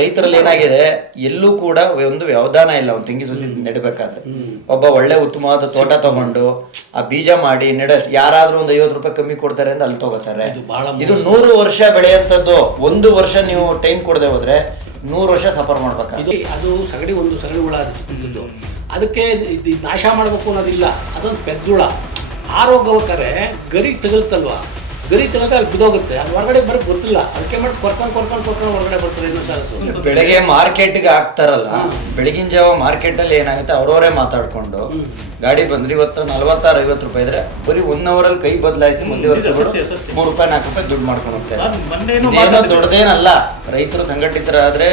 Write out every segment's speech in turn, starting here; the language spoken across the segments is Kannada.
ರೈತರಲ್ಲಿ ಏನಾಗಿದೆ, ಎಲ್ಲೂ ಕೂಡ ಒಂದು ವ್ಯವಧಾನ ಇಲ್ಲ. ಒಂದು ತೆಂಗಿ ಸಸಿ ನೆಡಬೇಕಾದ್ರೆ ಒಬ್ಬ ಒಳ್ಳೆ ಉತ್ತಮವಾದ ತೋಟ ತಗೊಂಡು ಆ ಬೀಜ ಮಾಡಿ ಯಾರಾದ್ರೂ ಒಂದು 50 ರೂಪಾಯಿ ಕಮ್ಮಿ ಕೊಡ್ತಾರೆ ಅಂತ ಅಲ್ಲಿ ತಗೋತಾರೆ. ಇದು 100 ವರ್ಷ ಬೆಳೆಯಂತದ್ದು. 1 ವರ್ಷ ನೀವು ಟೈಮ್ ಕೊಡದೆ ಹೋದ್ರೆ 100 ವರ್ಷ ಸಫರ್ ಮಾಡ್ಬೇಕಾದ್ರೆ ಅದು ಸಗಣಿ, ಒಂದು ಸಗಣಿ ಹುಳ ಅದಕ್ಕೆ ನಾಶ ಮಾಡ್ಬೇಕು ಅನ್ನೋದಿಲ್ಲ. ಅದೊಂದು ಪೆದ್ದುಳ ಆರೋಗ್ಯವಾದ್ರೆ ಗರಿ ತಗಲ್ತಲ್ವಾ, ಗರಿ ತಗೊಂಡ್ರೆ ಅಲ್ಲಿ ಬಿದ್ದೋಗುತ್ತೆ. ಅದು ಹೊರಗಡೆ ಬರೋಕ್ಕೆ ಗೊತ್ತಿಲ್ಲ. ಅದಕ್ಕೆ ಮಾಡಿ ಕೊರ್ಕೊಂಡು ಹೊರಗಡೆ ಬರ್ತಾರೆ. ಇನ್ನೊಂದು ಬೆಳಗ್ಗೆ ಮಾರ್ಕೆಟ್ಗೆ ಹಾಕ್ತಾರಲ್ಲ, ಬೆಳಗಿನ ಜಾವ ಮಾರ್ಕೆಟಲ್ಲಿ ಏನಾಗುತ್ತೆ, ಅವರವರೇ ಮಾತಾಡ್ಕೊಂಡು ಗಾಡಿ ಬಂದ್ರೆ ಇವತ್ತು 46-50 ರೂಪಾಯಿ ಇದ್ರೆ ಬರೀ 1 ಅವರಲ್ಲಿ ಕೈ ಬದಲಾಯಿಸಿ ಮುಂದೆ 3 ರೂಪಾಯಿ 4 ರೂಪಾಯಿ ದುಡ್ಡು ಮಾಡ್ಕೊಂಡು ಹೋಗ್ತಾರೆ. ದೊಡ್ಡದೇನಲ್ಲ. ರೈತರು ಸಂಘಟಿತರಾದ್ರೆ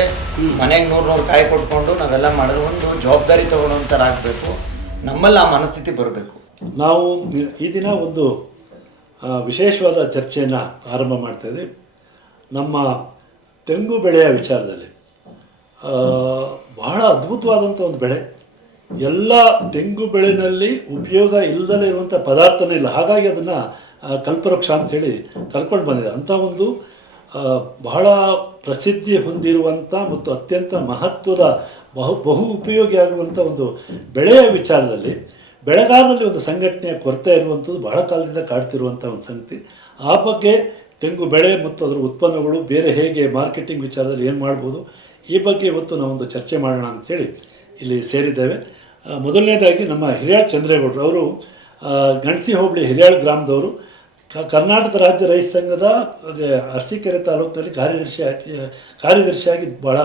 ಮನೆಗೆ 100 ಕಾಯಿ ಕೊಟ್ಕೊಂಡು ನಾವೆಲ್ಲ ಮಾಡಿದ್ರೆ ಒಂದು ಜವಾಬ್ದಾರಿ ತಗೊಳ್ಳೋಂಥರ ಆಗ್ಬೇಕು. ನಮ್ಮಲ್ಲಿ ಆ ಮನಸ್ಥಿತಿ ಬರಬೇಕು. ನಾವು ಈ ದಿನ ಒಂದು ವಿಶೇಷವಾದ ಚರ್ಚೆಯನ್ನು ಆರಂಭ ಮಾಡ್ತಾಯಿದ್ದೀವಿ. ನಮ್ಮ ತೆಂಗು ಬೆಳೆಯ ವಿಚಾರದಲ್ಲಿ ಬಹಳ ಅದ್ಭುತವಾದಂಥ ಒಂದು ಬೆಳೆ. ಎಲ್ಲ ತೆಂಗು ಬೆಳೆಯಲ್ಲಿ ಉಪಯೋಗ ಇಲ್ಲದಲೇ ಇರುವಂಥ ಪದಾರ್ಥನೇ ಇಲ್ಲ. ಹಾಗಾಗಿ ಅದನ್ನು ಕಲ್ಪವೃಕ್ಷ ಅಂಥೇಳಿ ಕರ್ಕೊಂಡು ಬಂದಿದೆ. ಅಂಥ ಒಂದು ಬಹಳ ಪ್ರಸಿದ್ಧಿ ಹೊಂದಿರುವಂಥ ಮತ್ತು ಅತ್ಯಂತ ಮಹತ್ವದ ಬಹು ಉಪಯೋಗಿಯಾಗುವಂಥ ಒಂದು ಬೆಳೆಯ ವಿಚಾರದಲ್ಲಿ ಬೆಳೆಗಾರರಲ್ಲಿ ಒಂದು ಸಂಘಟನೆಯ ಕೊರತೆ ಇರುವಂಥದ್ದು ಬಹಳ ಕಾಲದಿಂದ ಕಾಡ್ತಿರುವಂಥ ಒಂದು ಸಂಗತಿ. ಆ ಬಗ್ಗೆ ತೆಂಗು ಬೆಳೆ ಮತ್ತು ಅದರ ಉತ್ಪನ್ನಗಳು ಬೇರೆ ಹೇಗೆ ಮಾರ್ಕೆಟಿಂಗ್ ವಿಚಾರದಲ್ಲಿ ಏನು ಮಾಡ್ಬೋದು, ಈ ಬಗ್ಗೆ ಇವತ್ತು ನಾವೊಂದು ಚರ್ಚೆ ಮಾಡೋಣ ಅಂಥೇಳಿ ಇಲ್ಲಿ ಸೇರಿದ್ದೇವೆ. ಮೊದಲನೇದಾಗಿ ನಮ್ಮ ಹಿರಿಯಾಳ್ ಚಂದ್ರೇಗೌಡರು, ಅವರು ಗಣಸಿ ಹೋಬಳಿ ಹಿರಿಯಾಳ್ ಗ್ರಾಮದವರು. ಕರ್ನಾಟಕ ರಾಜ್ಯ ರೈತ ಸಂಘದ ಅರಸೀಕೆರೆ ತಾಲೂಕಿನಲ್ಲಿ ಕಾರ್ಯದರ್ಶಿಯಾಗಿ ಭಾಳ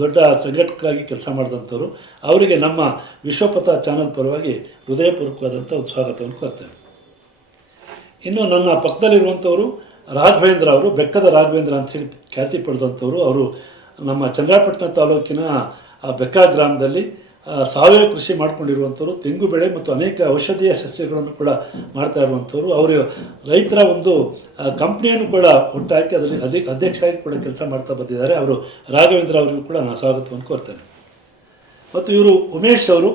ದೊಡ್ಡ ಸಂಘಟಕರಾಗಿ ಕೆಲಸ ಮಾಡಿದಂಥವ್ರು. ಅವರಿಗೆ ನಮ್ಮ ವಿಶ್ವಪಥ ಚಾನಲ್ ಪರವಾಗಿ ಹೃದಯಪೂರ್ವಕವಾದಂಥ ಒಂದು ಸ್ವಾಗತವನ್ನು ಕೋರ್ತೇವೆ. ಇನ್ನು ನನ್ನ ಪಕ್ಕದಲ್ಲಿರುವಂಥವರು ರಾಘವೇಂದ್ರ ಅವರು, ಬೆಕ್ಕದ ರಾಘವೇಂದ್ರ ಅಂಥೇಳಿ ಖ್ಯಾತಿ ಪಡೆದಂಥವರು. ಅವರು ನಮ್ಮ ಚನ್ನರಾಯಪಟ್ಟಣ ತಾಲೂಕಿನ ಬೆಕ್ಕ ಗ್ರಾಮದಲ್ಲಿ ಸಾವಯವ ಕೃಷಿ ಮಾಡ್ಕೊಂಡಿರುವಂಥವ್ರು. ತೆಂಗು ಬೆಳೆ ಮತ್ತು ಅನೇಕ ಔಷಧೀಯ ಸಸ್ಯಗಳನ್ನು ಕೂಡ ಮಾಡ್ತಾ ಇರುವಂಥವ್ರು. ಅವರು ರೈತರ ಒಂದು ಕಂಪ್ನಿಯನ್ನು ಕೂಡ ಹುಟ್ಟಾಕಿ ಅದರಲ್ಲಿ ಅಧ್ಯಕ್ಷರಾಗಿ ಕೂಡ ಕೆಲಸ ಮಾಡ್ತಾ ಬಂದಿದ್ದಾರೆ. ಅವರು ರಾಘವೇಂದ್ರ ಅವರಿಗೂ ಕೂಡ ನಾನು ಸ್ವಾಗತವನ್ನು ಕೋರ್ತೇನೆ. ಮತ್ತು ಇವರು ಉಮೇಶ್ ಅವರು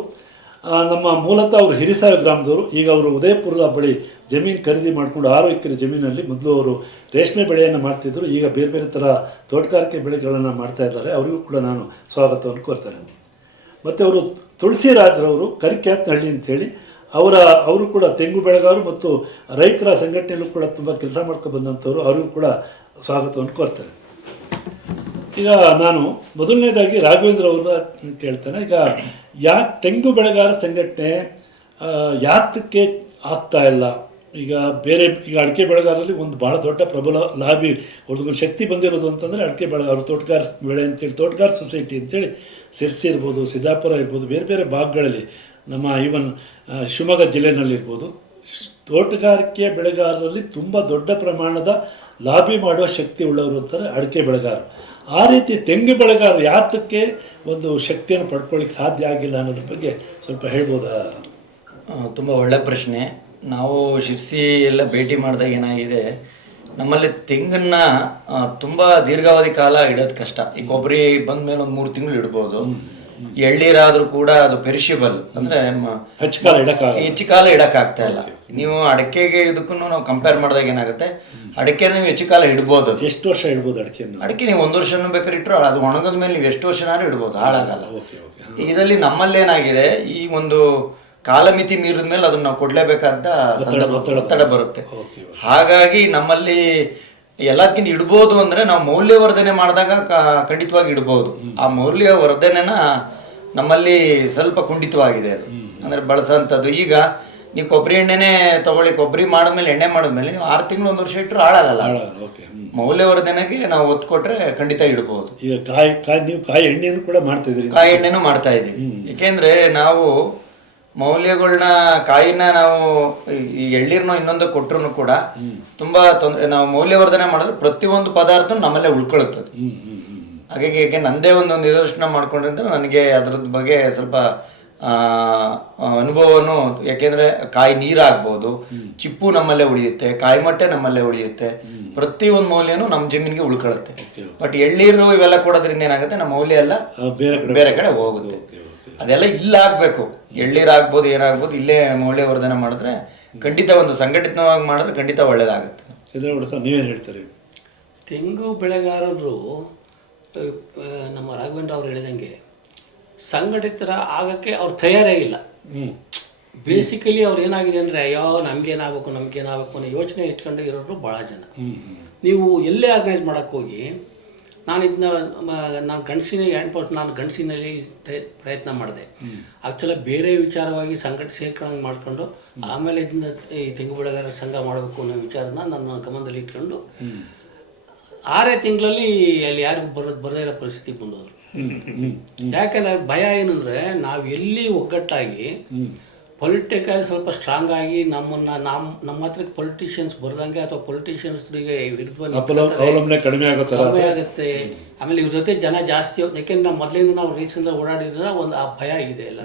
ನಮ್ಮ ಮೂಲತಃ ಅವರು ಹಿರಿಸಾಯ ಗ್ರಾಮದವರು. ಈಗ ಅವರು ಉದಯಪುರದ ಬಳಿ ಜಮೀನು ಖರೀದಿ ಮಾಡಿಕೊಂಡು 6 ಎಕರೆ ಜಮೀನಲ್ಲಿ ಮೊದಲು ಅವರು ರೇಷ್ಮೆ ಬೆಳೆಯನ್ನು ಮಾಡ್ತಿದ್ದರು. ಈಗ ಬೇರೆ ಬೇರೆ ಥರ ತೋಟಗಾರಿಕೆ ಬೆಳೆಗಳನ್ನು ಮಾಡ್ತಾ ಇದ್ದಾರೆ. ಅವರಿಗೂ ಕೂಡ ನಾನು ಸ್ವಾಗತವನ್ನು ಕೋರ್ತೇನೆ. ಮತ್ತು ಅವರು ತುಳಸಿರಾಜ್ರವರು ಕರಿಕ್ಯಾತ್ನಹಳ್ಳಿ ಅಂಥೇಳಿ ಅವರು ಕೂಡ ತೆಂಗು ಬೆಳೆಗಾರರು ಮತ್ತು ರೈತರ ಸಂಘಟನೆಯಲ್ಲೂ ಕೂಡ ತುಂಬ ಕೆಲಸ ಮಾಡ್ಕೊಂಡು ಬಂದಂಥವ್ರು. ಅವರಿಗೂ ಕೂಡ ಸ್ವಾಗತವನ್ನು ಕೋರ್ತೇನೆ. ಈಗ ನಾನು ಮೊದಲನೇದಾಗಿ ರಾಘವೇಂದ್ರ ಅವ್ರನ್ನ ಕೇಳ್ತೇನೆ. ಈಗ ಯಾಕೆ ತೆಂಗು ಬೆಳೆಗಾರ ಸಂಘಟನೆ ಯಾತಕ್ಕೆ ಆಗ್ತಾ ಇಲ್ಲ? ಈಗ ಅಡಿಕೆ ಬೆಳೆಗಾರರಲ್ಲಿ ಒಂದು ಭಾಳ ದೊಡ್ಡ ಪ್ರಬಲ ಲಾಬಿ, ಅವ್ರದ್ದು ಶಕ್ತಿ ಬಂದಿರೋದು ಅಂತಂದರೆ ಅಡಿಕೆ ಬೆಳೆಗಾರರು, ತೋಟಗಾರ ಬೆಳೆ ಅಂತೇಳಿ ತೋಟಗಾರ ಸೊಸೈಟಿ ಅಂತೇಳಿ ಸಿರ್ಸಿ ಇರ್ಬೋದು, ಸಿದ್ದಾಪುರ ಇರ್ಬೋದು, ಬೇರೆ ಬೇರೆ ಭಾಗಗಳಲ್ಲಿ ನಮ್ಮ ಈವನ್ ಶಿವಮೊಗ್ಗ ಜಿಲ್ಲೆನಲ್ಲಿರ್ಬೋದು, ತೋಟಗಾರಿಕೆ ಬೆಳೆಗಾರರಲ್ಲಿ ತುಂಬ ದೊಡ್ಡ ಪ್ರಮಾಣದ ಲಾಬಿ ಮಾಡುವ ಶಕ್ತಿ ಉಳ್ಳವರು ಅಂತಾರೆ ಅಡಿಕೆ ಬೆಳೆಗಾರರು. ಆ ರೀತಿ ತೆಂಗು ಬೆಳೆಗಾರರು ಯಾತಕ್ಕೆ ಒಂದು ಶಕ್ತಿಯನ್ನು ಪಡ್ಕೊಳ್ಳಿಕ್ಕೆ ಸಾಧ್ಯ ಆಗಿಲ್ಲ ಅನ್ನೋದ್ರ ಬಗ್ಗೆ ಸ್ವಲ್ಪ ಹೇಳ್ಬೋದಾ? ತುಂಬ ಒಳ್ಳೆ ಪ್ರಶ್ನೆ. ನಾವು ಶಿರ್ಸಿ ಎಲ್ಲ ಭೇಟಿ ಮಾಡಿದಾಗ ಏನಾಗಿದೆ, ನಮ್ಮಲ್ಲಿ ತೆಂಗನ್ನ ತುಂಬ ದೀರ್ಘಾವಧಿ ಕಾಲ ಇಡೋದು ಕಷ್ಟ. ಈ ಕೊಬ್ಬರಿ ಬಂದ ಮೇಲೆ ಒಂದು 3 ತಿಂಗಳು ಇಡ್ಬೋದು. ಎಳ್ಳೀರಾದರೂ ಕೂಡ ಅದು ಪೆರಿಷಿಬಲ್, ಅಂದರೆ ಹೆಚ್ಚು ಕಾಲ ಇಡೋಕ್ಕಾಗ್ತಾ ಇಲ್ಲ. ನೀವು ಅಡಿಕೆಗೆ ಇದಕ್ಕೂ ನಾವು ಕಂಪೇರ್ ಮಾಡಿದಾಗ ಏನಾಗುತ್ತೆ, ಅಡಿಕೆ ನೀವು ಹೆಚ್ಚು ಕಾಲ ಇಡ್ಬೋದು. ಎಷ್ಟು ವರ್ಷ ಇಡ್ಬೋದು ಅಡಿಕೆ ನೀವು 1 ವರ್ಷನೂ ಬೇಕಾದ್ರೆ ಇಟ್ಟರು ಅದು ಒಣಗದ ಮೇಲೆ ನೀವು ಎಷ್ಟು ವರ್ಷನಾದ್ರೂ ಇಡ್ಬೋದು, ಹಾಳಾಗಲ್ಲ. ಇದರಲ್ಲಿ ನಮ್ಮಲ್ಲೇನಾಗಿದೆ, ಈ ಒಂದು ಕಾಲಮಿತಿ ಮೀರಿದ ಮೇಲೆ ಅದನ್ನ ನಾವು ಕೊಡ್ಲೇಬೇಕಾದ ಒತ್ತಡ ಬರುತ್ತೆ. ಹಾಗಾಗಿ ನಮ್ಮಲ್ಲಿ ಎಲ್ಲದಕ್ಕಿಂತ ಇಡ್ಬೋದು ಅಂದ್ರೆ ನಾವು ಮೌಲ್ಯವರ್ಧನೆ ಮಾಡಿದಾಗ ಖಂಡಿತವಾಗಿ ಇಡ್ಬೋದು. ಆ ಮೌಲ್ಯವರ್ಧನೆನ ನಮ್ಮಲ್ಲಿ ಸ್ವಲ್ಪ ಕುಂಠಿತವಾಗಿದೆ. ಅದು ಅಂದ್ರೆ ಬಳಸೋಂಥದ್ದು. ಈಗ ನೀವು ಕೊಬ್ಬರಿ ಎಣ್ಣೆನೇ ತಗೊಳ್ಳಿ, ಕೊಬ್ಬರಿ ಮಾಡಿದ್ಮೇಲೆ ಎಣ್ಣೆ ಮಾಡಿದ್ಮೇಲೆ ನೀವು 6 ತಿಂಗಳು 1 ವರ್ಷ ಇಟ್ಟರು ಹಾಳಾಗಲ್ಲ. ಮೌಲ್ಯವರ್ಧನೆಗೆ ನಾವು ಒತ್ತು ಕೊಟ್ರೆ ಖಂಡಿತ ಇಡ್ಬೋದು. ಈಗ ಕಾಯಿ ಎಣ್ಣೆನೂ ಕೂಡ ಮಾಡ್ತಾ ಇದ್ದೀವಿ. ಕಾಯಿ ಎಣ್ಣೆನೂ ಮಾಡ್ತಾ ಇದ್ದೀವಿ. ಏಕೆಂದ್ರೆ ನಾವು ಮೌಲ್ಯಗಳನ್ನ, ಕಾಯಿನ ನಾವು ಈ ಎಳ್ಳೀರ್ನೋ ಇನ್ನೊಂದು ಕೊಟ್ಟರು ಕೂಡ ತುಂಬಾ ತೊಂದರೆ. ನಾವು ಮೌಲ್ಯವರ್ಧನೆ ಮಾಡಿದ್ರೆ ಪ್ರತಿಯೊಂದು ಪದಾರ್ಥ ನಮ್ಮಲ್ಲೇ ಉಳ್ಕೊಳ್ಳುತ್ತದೆ. ಹಾಗಾಗಿ ಯಾಕೆ ನಂದೇ ಒಂದು ನಿದರ್ಶನ ಮಾಡ್ಕೊಂಡ್ರೆ ನನಗೆ ಅದ್ರದ್ದು ಬಗ್ಗೆ ಸ್ವಲ್ಪ ಅನುಭವನು. ಯಾಕೆಂದ್ರೆ ಕಾಯಿ ನೀರಾಗ್ಬೋದು, ಚಿಪ್ಪು ನಮ್ಮಲ್ಲೇ ಉಳಿಯುತ್ತೆ, ಕಾಯಿ ಮೊಟ್ಟೆ ನಮ್ಮಲ್ಲೇ ಉಳಿಯುತ್ತೆ, ಪ್ರತಿಯೊಂದು ಮೌಲ್ಯನೂ ನಮ್ಮ ಜಮೀನಿಗೆ ಉಳ್ಕೊಳ್ಳುತ್ತೆ. ಬಟ್ ಎಳ್ಳೀರು ಇವೆಲ್ಲ ಕೊಡೋದ್ರಿಂದ ಏನಾಗುತ್ತೆ, ನಮ್ಮ ಮೌಲ್ಯ ಎಲ್ಲ ಬೇರೆ ಕಡೆ ಹೋಗುತ್ತೆ. ಅದೆಲ್ಲ ಇಲ್ಲ ಆಗ್ಬೇಕು. ಎಳ್ಳೀರಾಗ್ಬೋದು, ಏನಾಗ್ಬೋದು, ಇಲ್ಲೇ ಮೌಲ್ಯವರ್ಧನೆ ಮಾಡಿದ್ರೆ ಖಂಡಿತ ಒಂದು ಸಂಘಟಿತವಾಗಿ ಮಾಡಿದ್ರೆ ಖಂಡಿತ ಒಳ್ಳೇದಾಗುತ್ತೆ. ನೀವೇನು ಹೇಳ್ತಾರೆ? ತೆಂಗು ಬೆಳೆಗಾರರು ನಮ್ಮ ರಾಘವೇಂದ್ರ ಅವ್ರು ಹೇಳಿದಂಗೆ ಸಂಘಟಿತರ ಆಗಕ್ಕೆ ಅವ್ರು ತಯಾರೇ ಇಲ್ಲ. ಬೇಸಿಕಲಿ ಅವ್ರು ಏನಾಗಿದೆ ಅಂದರೆ ಅಯ್ಯೋ ನಮಗೇನಾಗಬೇಕು ಅನ್ನೋ ಯೋಚನೆ ಇಟ್ಕೊಂಡು ಇರೋರು ಭಾಳ ಜನ. ನೀವು ಎಲ್ಲೇ ಆರ್ಗನೈಸ್ ಮಾಡೋಕ್ಕೆ ಹೋಗಿ ನಾನು ಗಂಡಸಿನಲ್ಲಿ ಪ್ರಯತ್ನ ಮಾಡಿದೆ. ಆ್ಯಕ್ಚುಲಿ ಬೇರೆ ವಿಚಾರವಾಗಿ ಸೇರ್ಕೊಳ್ಳೋಂಗೆ ಮಾಡಿಕೊಂಡು ಆಮೇಲೆ ಇದನ್ನ ಈ ತೆಂಗು ಬೆಳೆಗಾರರ ಸಂಘ ಮಾಡಬೇಕು ಅನ್ನೋ ವಿಚಾರನ ನನ್ನ ಗಮನದಲ್ಲಿ ಇಟ್ಕೊಂಡು 6 ತಿಂಗಳಲ್ಲಿ ಅಲ್ಲಿ ಯಾರಿಗೂ ಬರದೇ ಇರೋ ಪರಿಸ್ಥಿತಿ ಬಂದೋದ್ರು. ಯಾಕಂದರೆ ಭಯ ಏನಂದರೆ ನಾವು ಎಲ್ಲಿ ಒಗ್ಗಟ್ಟಾಗಿ ಪೊಲಿಟಿಕಲ್ ಸ್ವಲ್ಪ ಸ್ಟ್ರಾಂಗ್ ಆಗಿ ನಮ್ಮ ಹತ್ರಕ್ಕೆ ಪೊಲಿಟಿಷಿಯನ್ಸ್ ಬರ್ದಂಗೆ ಅಥವಾ ಪೊಲಿಟಿಷಿಯನ್ಸ್ಗೆ ಅವಲಂಬನೆ ಕಡಿಮೆ ಆಗುತ್ತೆ. ಆಮೇಲೆ ಇವ್ರ ಜೊತೆ ಜನ ಜಾಸ್ತಿ, ಯಾಕೆಂದ್ರೆ ನಾವು ಮೊದಲಿಂದ ನಾವು ರೀಸೆಂಟ್ ಓಡಾಡಿದ್ರೆ ಒಂದು ಆ ಭಯ ಇದೆ ಎಲ್ಲ.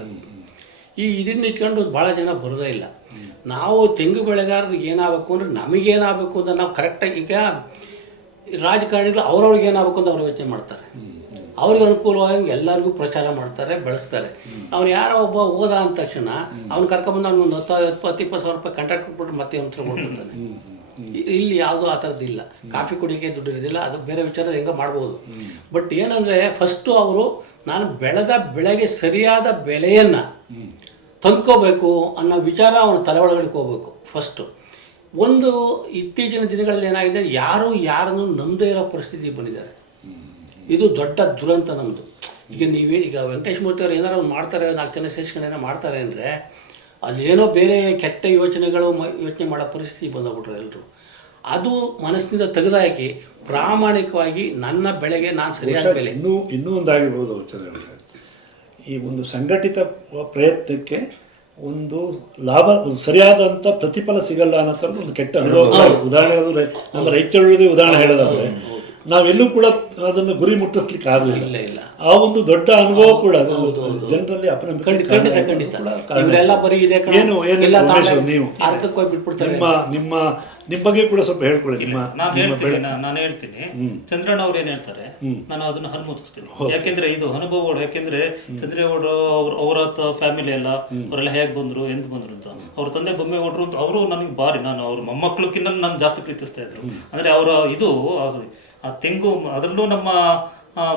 ಇದನ್ನ ಇಟ್ಕೊಂಡು ಭಾಳ ಜನ ಬರೋದೇ ಇಲ್ಲ. ನಾವು ತೆಂಗು ಬೆಳೆಗಾರರಿಗೆ ಏನಾಗಬೇಕು ಅಂದರೆ ನಮಗೇನಾಗಬೇಕು ಅಂತ ನಾವು ಕರೆಕ್ಟಾಗಿ, ಈಗ ರಾಜಕಾರಣಿಗಳು ಅವ್ರವ್ರಿಗೆ ಏನಾಗಬೇಕು ಅಂತ ಅವ್ರು ಯೋಚನೆ ಮಾಡ್ತಾರೆ. ಅವ್ರಿಗೆ ಅನುಕೂಲವಾಗಿ ಎಲ್ಲರಿಗೂ ಪ್ರಚಾರ ಮಾಡ್ತಾರೆ, ಬೆಳೆಸ್ತಾರೆ. ಅವ್ನು ಯಾರೋ ಒಬ್ಬ ಹೋದ ಅಂದ ತಕ್ಷಣ ಅವ್ನು ಕರ್ಕೊಂಬಂದು ಅವ್ನು 20-20 ಸಾವಿರ ರೂಪಾಯಿ ಕಾಂಟ್ರಾಕ್ಟ್ ಕೊಟ್ಬಿಟ್ಟು ಮತ್ತೆ ಅವ್ನು ಕೊಡ್ಬಿಡ್ತಾನೆ. ಇಲ್ಲಿ ಯಾವುದೂ ಆ ಥರದ್ದಿಲ್ಲ. ಕಾಫಿ ಕುಡಿಯೋಕ್ಕೆ ದುಡ್ಡು ಇರೋದಿಲ್ಲ, ಅದು ಬೇರೆ ವಿಚಾರ ಹೆಂಗೆ ಮಾಡ್ಬೋದು. ಬಟ್ ಏನಂದರೆ ಫಸ್ಟು ಅವರು ನಾನು ಬೆಳೆದ ಬೆಳೆಗೆ ಸರಿಯಾದ ಬೆಲೆಯನ್ನು ತಂದ್ಕೋಬೇಕು ಅನ್ನೋ ವಿಚಾರ ಅವನ ತಲೆ ಒಳಗಡೆ ಹೋಗ್ಬೇಕು ಫಸ್ಟು. ಒಂದು ಇತ್ತೀಚಿನ ದಿನಗಳಲ್ಲಿ ಏನಾಗಿದೆ, ಯಾರನ್ನು ನಂಬದೇ ಇರೋ ಪರಿಸ್ಥಿತಿ ಬಂದಿದ್ದಾರೆ. ಇದು ದೊಡ್ಡ ದುರಂತ ನಮ್ಮದು. ಈಗ ವೆಂಕಟೇಶ್ ಮೂರ್ತಿ ಅವ್ರು ಏನಾರು ಮಾಡ್ತಾರೆ, 4 ಜನ ಸೇರಿಸ್ಕೊಂಡು ಏನೋ ಮಾಡ್ತಾರೆ ಅಂದರೆ ಅಲ್ಲೇನೋ ಬೇರೆ ಕೆಟ್ಟ ಯೋಚನೆ ಮಾಡೋ ಪರಿಸ್ಥಿತಿ ಬಂದೋಗ್ಬಿಟ್ರು ಎಲ್ಲರೂ. ಅದು ಮನಸ್ಸಿನಿಂದ ತೆಗೆದಾಕಿ ಪ್ರಾಮಾಣಿಕವಾಗಿ ನನ್ನ ಬೆಳೆಗೆ ನಾನು ಸರಿಯಾದ ಬೆಲೆ. ಇನ್ನೂ ಒಂದಾಗಿರ್ಬೋದು ಈ ಒಂದು ಸಂಘಟಿತ ಪ್ರಯತ್ನಕ್ಕೆ ಒಂದು ಲಾಭ, ಒಂದು ಸರಿಯಾದಂಥ ಪ್ರತಿಫಲ ಸಿಗಲ್ಲ ಅನ್ನೋ ಥರದ ಒಂದು ಕೆಟ್ಟ ಅನುಭವ. ಉದಾಹರಣೆ ನಮ್ಮ ರೈತ ಚಳುವಳಿ ಉದಾಹರಣೆ ಹೇಳೋದಾದ್ರೆ ನಾವೆಲ್ಲೂ ಕೂಡ ಅದನ್ನು ಗುರಿ ಮುಟ್ಟಿಸ್ಲಿಕ್ಕೆ ಆಗಲಿಲ್ಲ. ಆ ಒಂದು ದೊಡ್ಡ ಅನುಭವ ಕೂಡ ಜನರಲ್ಲಿ ಅಪನಂಬಿಕೆ. ನಿಮ್ಮ ಬಗ್ಗೆ ಕೂಡ ಸ್ವಲ್ಪ ಹೇಳ್ಕೊಳ್ಳಿ. ನಾನು ಹೇಳ್ತೀನಿ, ಚಂದ್ರಣ್ಣ ಅವ್ರು ಏನ್ ಹೇಳ್ತಾರೆ ನಾನು ಅದನ್ನ ಅನುಮೋದಿಸ್ತೀನಿ. ಯಾಕೆಂದ್ರೆ ಇದು ಅನುಭವಗಳು. ಯಾಕೆಂದ್ರೆ ಚಂದ್ರೇಗೌಡ ಅವರ ಫ್ಯಾಮಿಲಿ ಎಲ್ಲ ಅವರೆಲ್ಲ ಹೇಗ್ ಬಂದ್ರು, ಎಂತ ಬಂದ್ರು ಅಂತ. ಅವ್ರ ತಂದೆ ಬೊಮ್ಮೇಗೌಡರು ಅಂತ ಅವರು ನನಗೆ ಬಾರಿ, ನಾನು ಅವ್ರ ಮೊಮ್ಮಕ್ಕಳಕ್ಕಿಂತ ನಾನು ಜಾಸ್ತಿ ಪ್ರೀತಿಸ್ತಾ ಇದ್ರು. ಅಂದ್ರೆ ಅವರ ಇದು ಆ ತೆಂಗು, ಅದರಲ್ಲೂ ನಮ್ಮ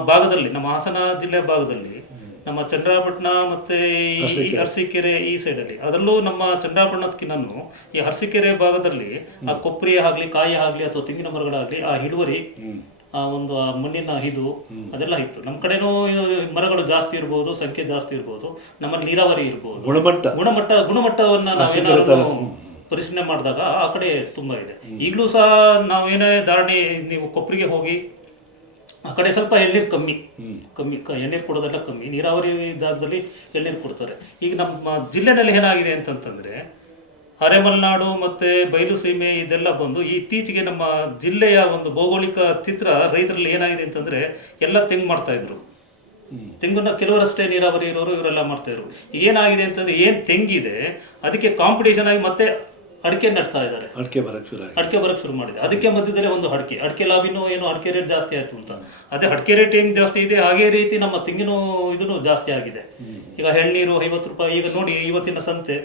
ಭಾಗದಲ್ಲಿ, ನಮ್ಮ ಹಾಸನ ಜಿಲ್ಲೆ ಭಾಗದಲ್ಲಿ, ನಮ್ಮ ಚಂದ್ರಾಪಟ್ಟಣ ಮತ್ತೆ ಈ ಅರಸೀಕೆರೆ ಈ ಸೈಡಲ್ಲಿ, ಅದರಲ್ಲೂ ನಮ್ಮ ಚಂದ್ರಾಪಟ್ಟಣದಕ್ಕಿನ್ನೂ ಈ ಅರಸೀಕೆರೆ ಭಾಗದಲ್ಲಿ ಆ ಕೊಬ್ಬರಿ ಆಗ್ಲಿ, ಕಾಯಿ ಆಗ್ಲಿ ಅಥವಾ ತೆಂಗಿನ ಮರಗಳಾಗ್ಲಿ, ಆ ಇಳುವರಿ, ಆ ಒಂದು ಮಣ್ಣಿನ ಅದೆಲ್ಲ ಇತ್ತು. ನಮ್ಮ ಕಡೆನೂ ಮರಗಳು ಜಾಸ್ತಿ ಇರ್ಬೋದು, ಸಂಖ್ಯೆ ಜಾಸ್ತಿ ಇರ್ಬೋದು, ನಮ್ಮಲ್ಲಿ ನೀರಾವರಿ ಇರ್ಬೋದು, ಗುಣಮಟ್ಟವನ್ನ ನಾವೇನಾದ್ರು ಪರಿಶೀಲನೆ ಮಾಡಿದಾಗ ಆ ಕಡೆ ತುಂಬಾ ಇದೆ. ಈಗಲೂ ಸಹ ನಾವೇನೇ ಧಾರಣೆ, ನೀವು ಕೊಪ್ಪರಿಗೆ ಹೋಗಿ ಆ ಕಡೆ ಸ್ವಲ್ಪ ಎಳ್ನೀರು ಕಮ್ಮಿ ಎಳ್ನೀರು ಕೊಡೋದೆಲ್ಲ ಕಮ್ಮಿ, ನೀರಾವರಿ ಜಾಗದಲ್ಲಿ ಎಳ್ನೀರು ಕೊಡ್ತಾರೆ. ಈಗ ನಮ್ಮ ಜಿಲ್ಲೆನಲ್ಲಿ ಏನಾಗಿದೆ ಅಂತಂತಂದ್ರೆ ಅರೆಮಲೆನಾಡು ಮತ್ತೆ ಬಯಲು ಸೀಮೆ ಇದೆಲ್ಲ ಬಂದು ಇತ್ತೀಚೆಗೆ ನಮ್ಮ ಜಿಲ್ಲೆಯ ಒಂದು ಭೌಗೋಳಿಕ ಚಿತ್ರ ರೈತರಲ್ಲಿ ಏನಾಗಿದೆ ಅಂತಂದ್ರೆ ಎಲ್ಲ ತೆಂಗು ಮಾಡ್ತಾ ಇದ್ರು. ತೆಂಗನ್ನ ಕೆಲವರಷ್ಟೇ ನೀರಾವರಿ ಇರೋರು ಇವರೆಲ್ಲ ಮಾಡ್ತಾ ಇದ್ರು. ಏನಾಗಿದೆ ಅಂತಂದ್ರೆ ಏನ್ ತೆಂಗಿದೆ ಅದಕ್ಕೆ ಕಾಂಪಿಟೇಷನ್ ಆಗಿ ಮತ್ತೆ ಅಡಿಕೆ ನಡ್ತಾ ಇದ್ದಾರೆ. ಅಡಿಕೆ ಬರಕ್ ಶುರು ಮಾಡಿದೆ. ಅದಕ್ಕೆ ಮಧ್ಯದಲ್ಲೇ ಒಂದು ಅಡಿಕೆ ಲಾಭಿನೂ ಏನೋ ಅಡಿಕೆ ರೇಟ್ ಜಾಸ್ತಿ ಆಯ್ತು ಅಂತ. ಅದೇ ಅಡಿಕೆ ರೇಟ್ ಹೆಂಗ್ ಜಾಸ್ತಿ ಇದೆ ಹಾಗೆ ರೀತಿ ನಮ್ಮ ತೆಂಗಿನ ಇದನ್ನು ಜಾಸ್ತಿ ಆಗಿದೆ. ಈಗ ಎಳ್ನೀರು 50 ರೂಪಾಯಿ. ಈಗ ನೋಡಿ ಇವತ್ತಿನ ಸಂತೆ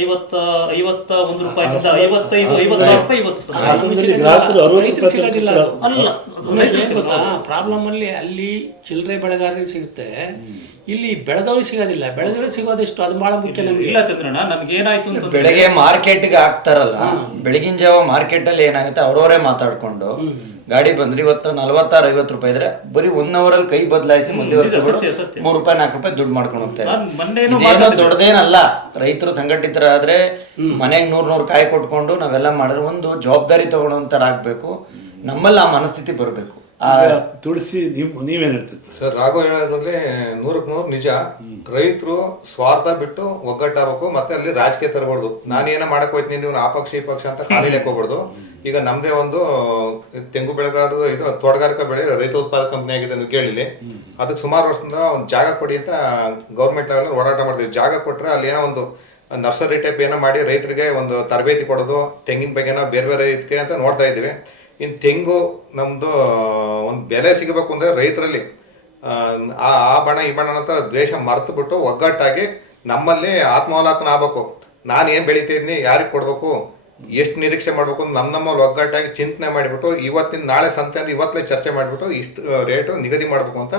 51 ರೂಪಾಯಿಯಿಂದ 55 ಪ್ರಾಬ್ಲಮ್ ಅಲ್ಲಿ ಚಿಲ್ಲರೆ ಬೆಳೆಗಾರರಿಗೆ ಸಿಗುತ್ತೆ, ಇಲ್ಲಿ ಬೆಳೆದವ್ರಿಗೆ ಸಿಗೋದಿಲ್ಲ. ಬೆಳೆದವ್ರಿಗೆ ಸಿಗೋದಿಷ್ಟು, ಅದು ಬಹಳ ಮುಖ್ಯ ನಮ್ಗೆ. ಇಲ್ಲ ಚಂದ್ರಣ್ಣ, ನಮ್ಗೆ ಏನಾಯ್ತು ಅಂತ ಬೆಳಗ್ಗೆ ಮಾರ್ಕೆಟ್ಗೆ ಹಾಕ್ತಾರಲ್ಲ, ಬೆಳಗಿನ ಜಾವ ಮಾರ್ಕೆಟ್ ಅಲ್ಲಿ ಏನಾಗುತ್ತೆ, ಅವ್ರವರೇ ಮಾತಾಡ್ಕೊಂಡು ಗಾಡಿ ಬಂದ್ರೆ ಇವತ್ತು 46-50 ರೂಪಾಯಿ ಇದ್ರೆ ಬರೀ 1 hour ಅಲ್ಲಿ ಕೈ ಬದಲಾಯಿಸಿ ಮಧ್ಯವರ್ತಿ 3 ರೂಪಾಯಿ 4 ರೂಪಾಯಿ ದುಡ್ಡು ಮಾಡ್ಕೊಂಡು ಹೋಗ್ತಾರೆ. ದೊಡ್ಡದೇನಲ್ಲ. ರೈತರು ಸಂಘಟಿತರಾದ್ರೆ ಮನೆಗೆ 100 ಕಾಯಿ ಕೊಟ್ಕೊಂಡು ನಾವೆಲ್ಲ ಮಾಡಿದ್ರೆ ಒಂದು ಜವಾಬ್ದಾರಿ ತಗೊಳ್ಳೋಂತರಾಗ್ಬೇಕು. ನಮ್ಮಲ್ಲಿ ಆ ಮನಸ್ಥಿತಿ ಬರಬೇಕು. ತುಳಸಿ ನೀವೇನ್ ಹೇಳ್ತೀರಿ ಸರ್? ರಾಘವ್ ಹೇಳೋದ್ರಲ್ಲಿ 100ಕ್ಕೆ 100 ನಿಜ. ರೈತರು ಸ್ವಾರ್ಥ ಬಿಟ್ಟು ಒಗ್ಗಟ್ಟಾಗಬೇಕು, ಮತ್ತೆ ಅಲ್ಲಿ ರಾಜಕೀಯ ತರಬಾರ್ದು. ನಾನೇನ ಮಾಡಕ್ ಹೋಯ್ತೀನಿ, ನೀವು ಆ ಪಕ್ಷ ಈ ಪಕ್ಷ ಅಂತ ಕಾಲಿಡಕ್ ಹೋಗ್ಬಾರ್ದು. ಈಗ ನಮ್ದೇ ಒಂದು ತೆಂಗು ಬೆಳೆಗಾರದು ಇದು ತೋಟಗಾರಿಕಾ ಬೆಳೆ ರೈತ ಉತ್ಪಾದಕ ಕಂಪನಿ ಆಗಿದೆ, ನೀವು ಕೇಳಿಲಿ. ಅದಕ್ಕೆ ಸುಮಾರು ವರ್ಷದಿಂದ ಒಂದು ಜಾಗ ಕೊಡಿ ಅಂತ ಗೌರ್ಮೆಂಟ್ ಲೆವೆಲ್ ಹೋರಾಟ ಮಾಡ್ತೀವಿ. ಜಾಗ ಕೊಟ್ರೆ ಅಲ್ಲಿ ಏನೋ ಒಂದು ನರ್ಸರಿ ಟೈಪ್ ಏನೋ ಮಾಡಿ ರೈತರಿಗೆ ಒಂದು ತರಬೇತಿ ಕೊಡೋದು, ತೆಂಗಿನ ಬಗ್ಗೆನೋ ಬೇರೆ ಬೇರೆ ಇದಕ್ಕೆ ಅಂತ ನೋಡ್ತಾ ಇದ್ದೀವಿ. ಇನ್ನು ತೆಂಗು ನಮ್ದು ಒಂದು ಬೆಲೆ ಸಿಗಬೇಕು ಅಂದ್ರೆ ರೈತರಲ್ಲಿ ಆ ಬಣ ಈ ಬಣ ಅಂತ ದ್ವೇಷ ಮರ್ತು ಬಿಟ್ಟು ಒಗ್ಗಟ್ಟಾಗಿ ನಮ್ಮಲ್ಲಿ ಆತ್ಮಾವಲೋಕನ ಆಗ್ಬೇಕು. ನಾನು ಏನು ಬೆಳಿತಾ ಇದ್ದೀನಿ, ಯಾರಿಗೆ ಕೊಡ್ಬೇಕು, ಎಷ್ಟು ನಿರೀಕ್ಷೆ ಮಾಡ್ಬೇಕು ಅಂತ ನಮ್ಮ ಒಗ್ಗಟ್ಟಾಗಿ ಚಿಂತನೆ ಮಾಡಿಬಿಟ್ಟು ಇವತ್ತಿನ ನಾಳೆ ಸಂತೆ ಅಂದ್ರೆ ಇವತ್ತೇ ಚರ್ಚೆ ಮಾಡಿಬಿಟ್ಟು ಇಷ್ಟು ರೇಟು ನಿಗದಿ ಮಾಡಬೇಕು ಅಂತ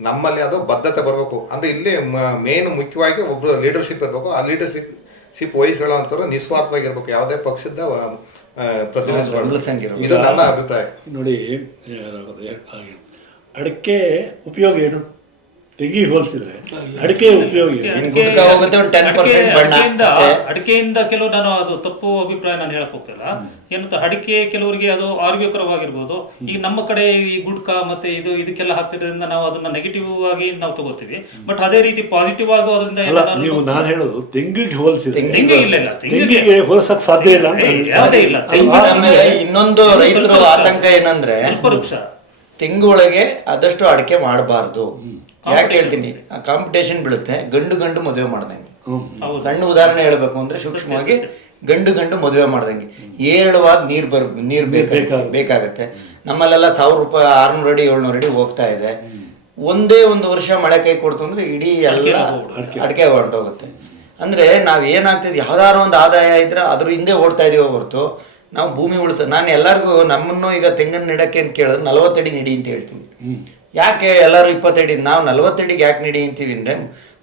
ನಮ್ಮಲ್ಲಿ ಅದು ಬದ್ಧತೆ ಬರಬೇಕು. ಅಂದ್ರೆ ಇಲ್ಲಿ ಮೇನ್ ಮುಖ್ಯವಾಗಿ ಒಬ್ರು ಲೀಡರ್ಶಿಪ್ ಇರಬೇಕು. ಆ ಲೀಡರ್ಶಿಪ್ ವಹಿಸ್ಕೊಳ್ಳೋಂಥವ್ರು ನಿಸ್ವಾರ್ಥವಾಗಿರ್ಬೇಕು, ಯಾವುದೇ ಪಕ್ಷದ ಪ್ರತಿನಿಧಿಗಳು. ಇದು ನನ್ನ ಅಭಿಪ್ರಾಯ. ನೋಡಿ, ಅಡಿಕೆ ಉಪಯೋಗ ಏನು? ತೆಂಗಿಗೆ ಹೋಲಿಸಿದ್ರೆ ಅಡಿಕೆ ಉಪಯೋಗ ಅಡಿಕೆಯಿಂದ ಕೆಲವು, ನಾನು ಅದು ತಪ್ಪು ಅಭಿಪ್ರಾಯ ನಾನು ಹೇಳಕ್ ಹೋಗ್ತಿಲ್ಲ. ಏನಂತ ಅಡಿಕೆ ಕೆಲವರಿಗೆ ಅದು ಆರೋಗ್ಯಕರವಾಗಿರ್ಬೋದು. ಈಗ ನಮ್ಮ ಕಡೆ ಈ ಗುಡ್ಕಾ ಮತ್ತೆ ಇದಕ್ಕೆಲ್ಲ ಹಾಕ್ತಿರೋದ್ರಿಂದ ನಾವು ಅದನ್ನ ನೆಗೆಟಿವ್ ಆಗಿ ನಾವು ತಗೋತೀವಿ. ಬಟ್ ಅದೇ ರೀತಿ ಪಾಸಿಟಿವ್ ಆಗೋ ಅದರಿಂದ ನೀವು ನಾನು ಹೇಳೋದು ತೆಂಗಿಗೆ ಹೋಲಿಸಿದ್ರೆ ತೆಂಗಿಗೆ ಹೋಲಿಸಕ್ ಸಾಧ್ಯ ಇಲ್ಲ. ಯಾವುದೇ ಇಲ್ಲ. ಇನ್ನೊಂದು ರೈತರ ಆತಂಕ ಏನಂದ್ರೆ ವೃಕ್ಷ ತೆಂಗು ಒಳಗೆ ಆದಷ್ಟು ಅಡಿಕೆ ಮಾಡಬಾರ್ದು. ಯಾಕೆ ಹೇಳ್ತೀನಿ, ಕಾಂಪಿಟೇಷನ್ ಬೀಳುತ್ತೆ. ಗಂಡು ಮದುವೆ ಮಾಡ್ದಂಗೆ. ಸಣ್ಣ ಉದಾಹರಣೆ ಹೇಳ್ಬೇಕು ಅಂದ್ರೆ ಸೂಕ್ಷ್ಮವಾಗಿ ಗಂಡು ಮದುವೆ ಮಾಡ್ದಂಗೆ ಏರಳವಾದ ನೀರ್ ಬೇಕಾಗತ್ತೆ. ನಮ್ಮಲ್ಲೆಲ್ಲ 1000 ರೂಪಾಯಿ 600 ಅಡಿ 700 ಅಡಿ ಹೋಗ್ತಾ ಇದೆ. ಒಂದೇ ಒಂದು ವರ್ಷ ಮಳೆ ಕೈ ಕೊಡ್ತು ಅಂದ್ರೆ ಇಡೀ ಎಲ್ಲ ಅಡಿಕೆ ಹೊರಟೋಗುತ್ತೆ. ಅಂದ್ರೆ ನಾವ್ ಏನಾಗ್ತಿದ್ವಿ, ಯಾವ್ದಾದ್ರು ಒಂದು ಆದಾಯ ಇದ್ರೆ ಅದ್ರ ಹಿಂದೆ ಓಡ್ತಾ ಇದೀವೋ ಹೊರತು ನಾವು ಭೂಮಿ ನಾನು ಎಲ್ಲರಿಗೂ ನಮ್ಮನ್ನು ಈಗ ತೆಂಗಿನ ನೆಡಕ್ಕೆ ಅಂತ ಕೇಳಿದ್ರೆ 40 ಅಡಿ ನೆಡಿ ಅಂತ ಹೇಳ್ತೀವಿ. ಯಾಕೆ ಎಲ್ಲರೂ 20 ಅಡಿ, ನಾವು 40 ಅಡಿಗೆ ಯಾಕೆ ನೆಡಿ ಅಂತೀವಿ ಅಂದ್ರೆ